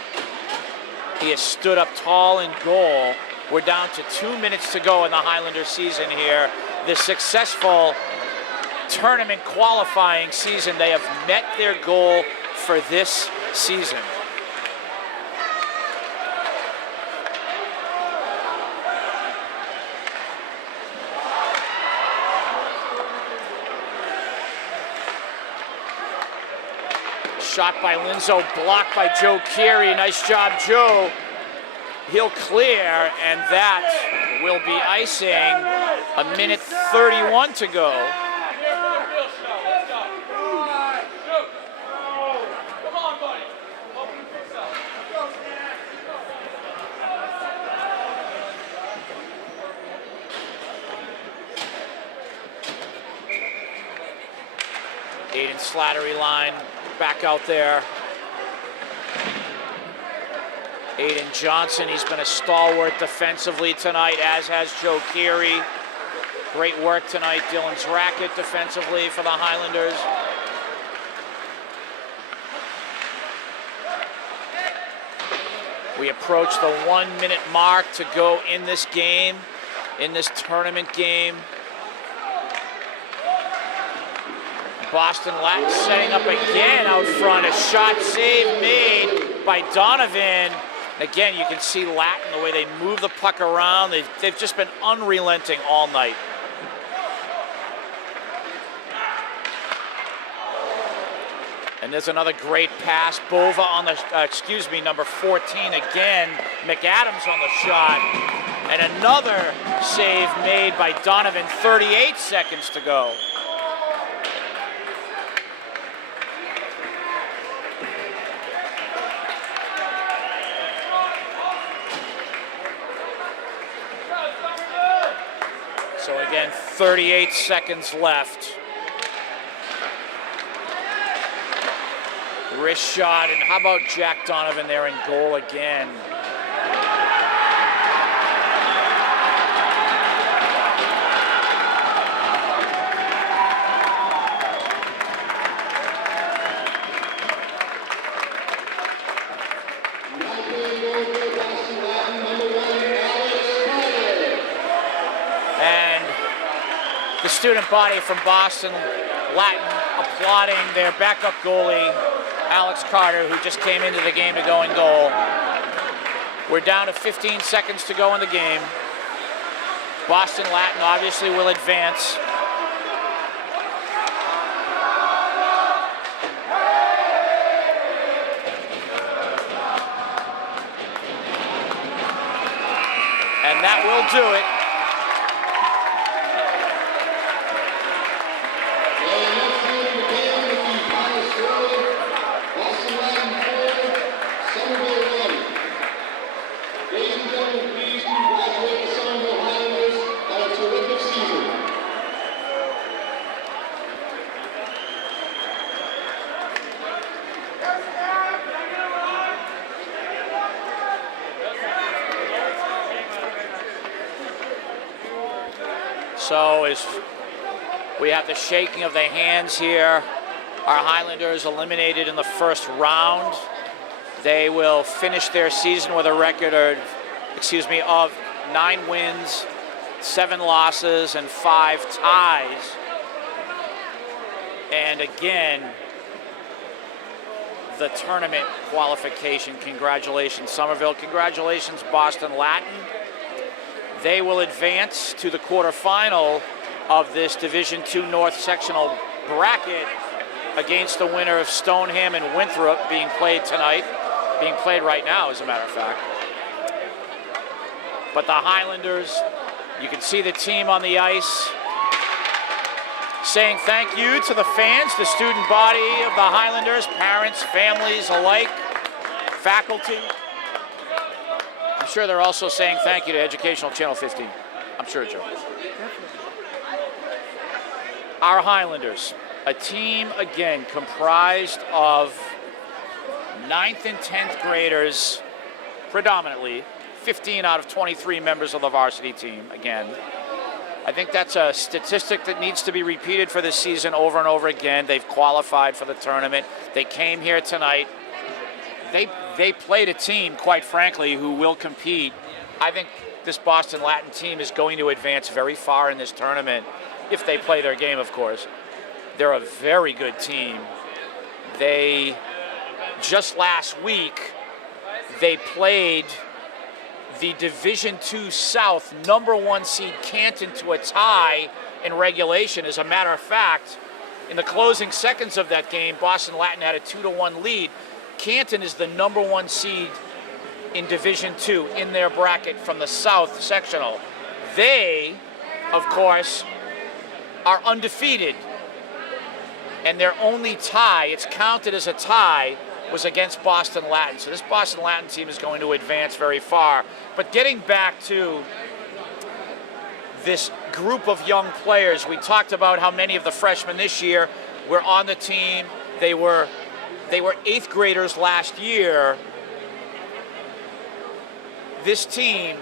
He has stood up tall in goal. We're down to 2 minutes to go in the Highlander season here. The successful tournament qualifying season, they have met their goal for this season. Shot by Linzo, blocked by Joe Carey. Nice job, Joe. He'll clear, and that will be icing. 1:31 to go. Aiden Slattery line back out there. Aiden Johnson, he's been a stalwart defensively tonight, as has Joe Carey. Great work tonight. Dylan's racket defensively for the Highlanders. We approach the 1 minute mark to go in this game, in this tournament game. Boston Latin setting up again out front. A shot save made by Donovan. Again, you can see Latin, the way they move the puck around. They've just been unrelenting all night. And there's another great pass. Bova on the, number 14 again. McAdams on the shot. And another save made by Donovan. 38 seconds to go. So again, 38 seconds left. Wrist shot, and how about Jack Donovan there in goal again? student body from Boston Latin applauding their backup goalie, Alex Carter, who just came into the game to go in goal. We're down to 15 seconds to go in the game. Boston Latin obviously will advance. And that will do it. Ladies and gentlemen, please congratulate the Somerville Highlanders on a terrific season. So as we have the shaking of the hands here, our Highlanders eliminated in the first round. They will finish their season with a record of 9 wins, 7 losses, and 5 ties. And again, the tournament qualification. Congratulations, Somerville. Congratulations, Boston Latin. They will advance to the quarterfinal of this Division II North sectional bracket against the winner of Stoneham and Winthrop, being played tonight. Being played right now, as a matter of fact. But the Highlanders, you can see the team on the ice saying thank you to the fans, the student body of the Highlanders, parents, families alike, faculty. I'm sure they're also saying thank you to Educational Channel 15. I'm sure, Joe. Our Highlanders, a team, again, comprised of 9th and 10th graders, predominantly, 15 out of 23 members of the varsity team, again. I think that's a statistic that needs to be repeated for this season over and over again. They've qualified for the tournament. They came here tonight. They played a team, quite frankly, who will compete. I think this Boston Latin team is going to advance very far in this tournament, if they play their game, of course. They're a very good team. They, just last week, they played the Division II South #1 seed Canton to a tie in regulation. As a matter of fact, in the closing seconds of that game, Boston Latin had a 2-1 lead. Canton is the #1 seed in Division II in their bracket from the South sectional. They, of course, are undefeated, and their only tie, it's counted as a tie, was against Boston Latin. So this Boston Latin team is going to advance very far. But getting back to this group of young players, we talked about how many of the freshmen this year were on the team. They were 8th graders last year. This team,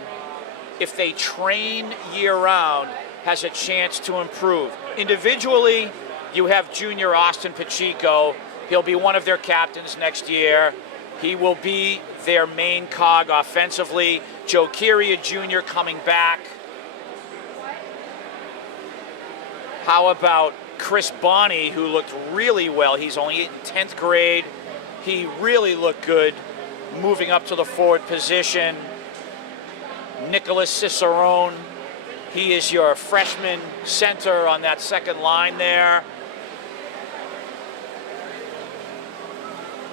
if they train year-round, has a chance to improve. Individually, you have junior Austin Pacheco. He'll be one of their captains next year. He will be their main cog offensively. Joe Kiria Jr. coming back. How about Chris Bonney, who looked really well? He's only in 10th grade. He really looked good moving up to the forward position. Nicholas Cicerone, he is your freshman center on that second line there.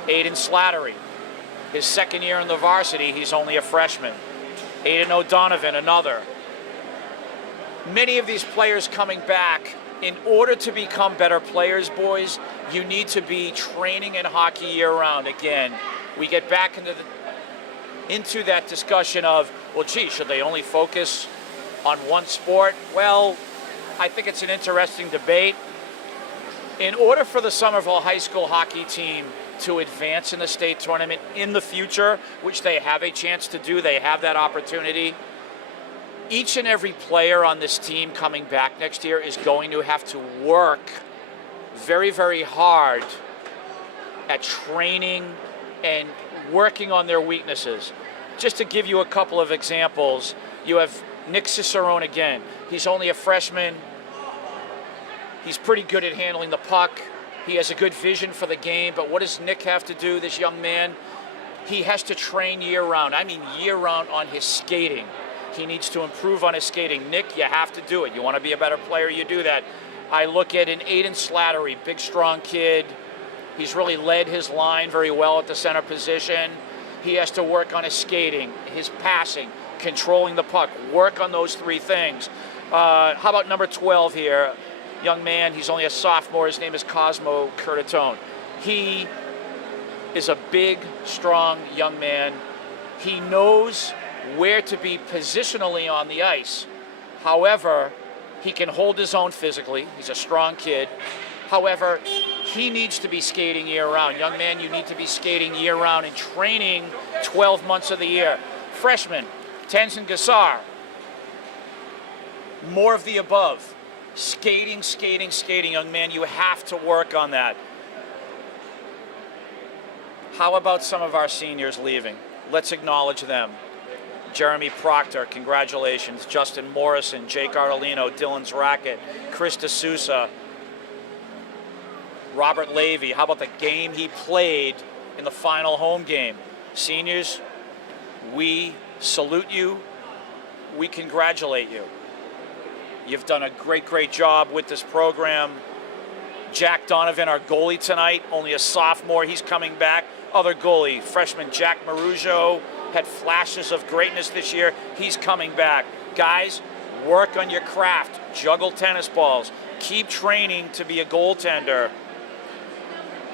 Aiden Slattery, his second year in the varsity, he's only a freshman. Aiden O'Donovan, another. Many of these players coming back. In order to become better players, boys, you need to be training in hockey year-round. Again, we get back into that discussion of, well, gee, should they only focus on one sport? Well, I think it's an interesting debate. In order for the Somerville High School hockey team to advance in the state tournament in the future, which they have a chance to do, they have that opportunity, each and every player on this team coming back next year is going to have to work very, very hard at training and working on their weaknesses. Just to give you a couple of examples, you have Nick Cicerone again. He's only a freshman. He's pretty good at handling the puck. He has a good vision for the game, but what does Nick have to do, this young man? He has to train year-round. I mean year-round on his skating. He needs to improve on his skating. Nick, you have to do it. You want to be a better player, you do that. I look at an Aiden Slattery, big, strong kid. He's really led his line very well at the center position. He has to work on his skating, his passing, controlling the puck, work on those three things. How about number 12 here? Young man, he's only a sophomore. His name is Cosmo Curtatone. He is a big, strong young man. He knows where to be positionally on the ice. However, he can hold his own physically. He's a strong kid. However, he needs to be skating year-round. Young man, you need to be skating year-round and training 12 months of the year. Freshman, Tenzin Gassar, more of the above. Skating, skating, skating. Young man, you have to work on that. How about some of our seniors leaving? Let's acknowledge them. Jeremy Proctor, congratulations. Justin Morrison, Jake Artolino, Dylan Zracket, Chris D'Souza, Robert Levy. How about the game he played in the final home game? Seniors, we salute you. We congratulate you. You've done a great, great job with this program. Jack Donovan, our goalie tonight, only a sophomore. He's coming back. Other goalie, freshman Jack Marujo, had flashes of greatness this year. He's coming back. Guys, work on your craft. Juggle tennis balls. Keep training to be a goaltender.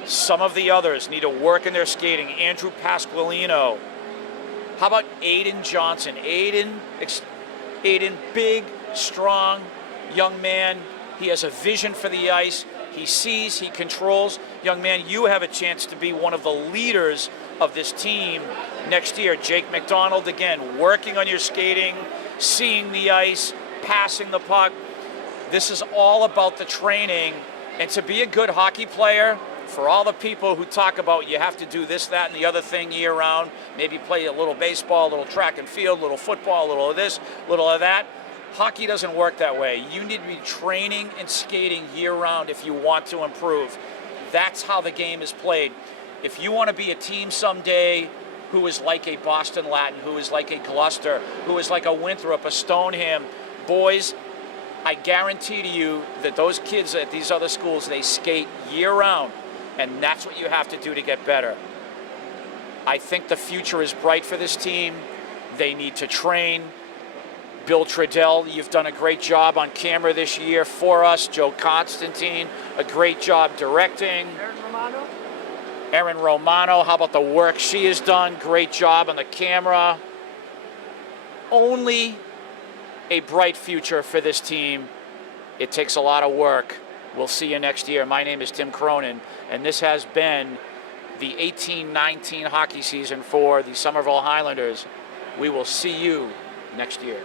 Some of the others need to work in their skating. Andrew Pasqualino. How about Aiden Johnson? Aiden, big, strong, young man. He has a vision for the ice. He sees, he controls. Young man, you have a chance to be one of the leaders of this team next year. Jake McDonald, again, working on your skating, seeing the ice, passing the puck. This is all about the training. And to be a good hockey player, for all the people who talk about you have to do this, that, and the other thing year-round, maybe play a little baseball, a little track and field, a little football, a little of this, a little of that, hockey doesn't work that way. You need to be training and skating year-round if you want to improve. That's how the game is played. If you want to be a team someday who is like a Boston Latin, who is like a Gloucester, who is like a Winthrop, a Stoneham, boys, I guarantee to you that those kids at these other schools, they skate year-round, and that's what you have to do to get better. I think the future is bright for this team. They need to train. Bill Trudell, you've done a great job on camera this year for us. Joe Constantine, a great job directing. Erin Romano, how about the work she has done? Great job on the camera. Only a bright future for this team. It takes a lot of work. We'll see you next year. My name is Tim Cronin, and this has been the 18-19 hockey season for the Somerville Highlanders. We will see you next year.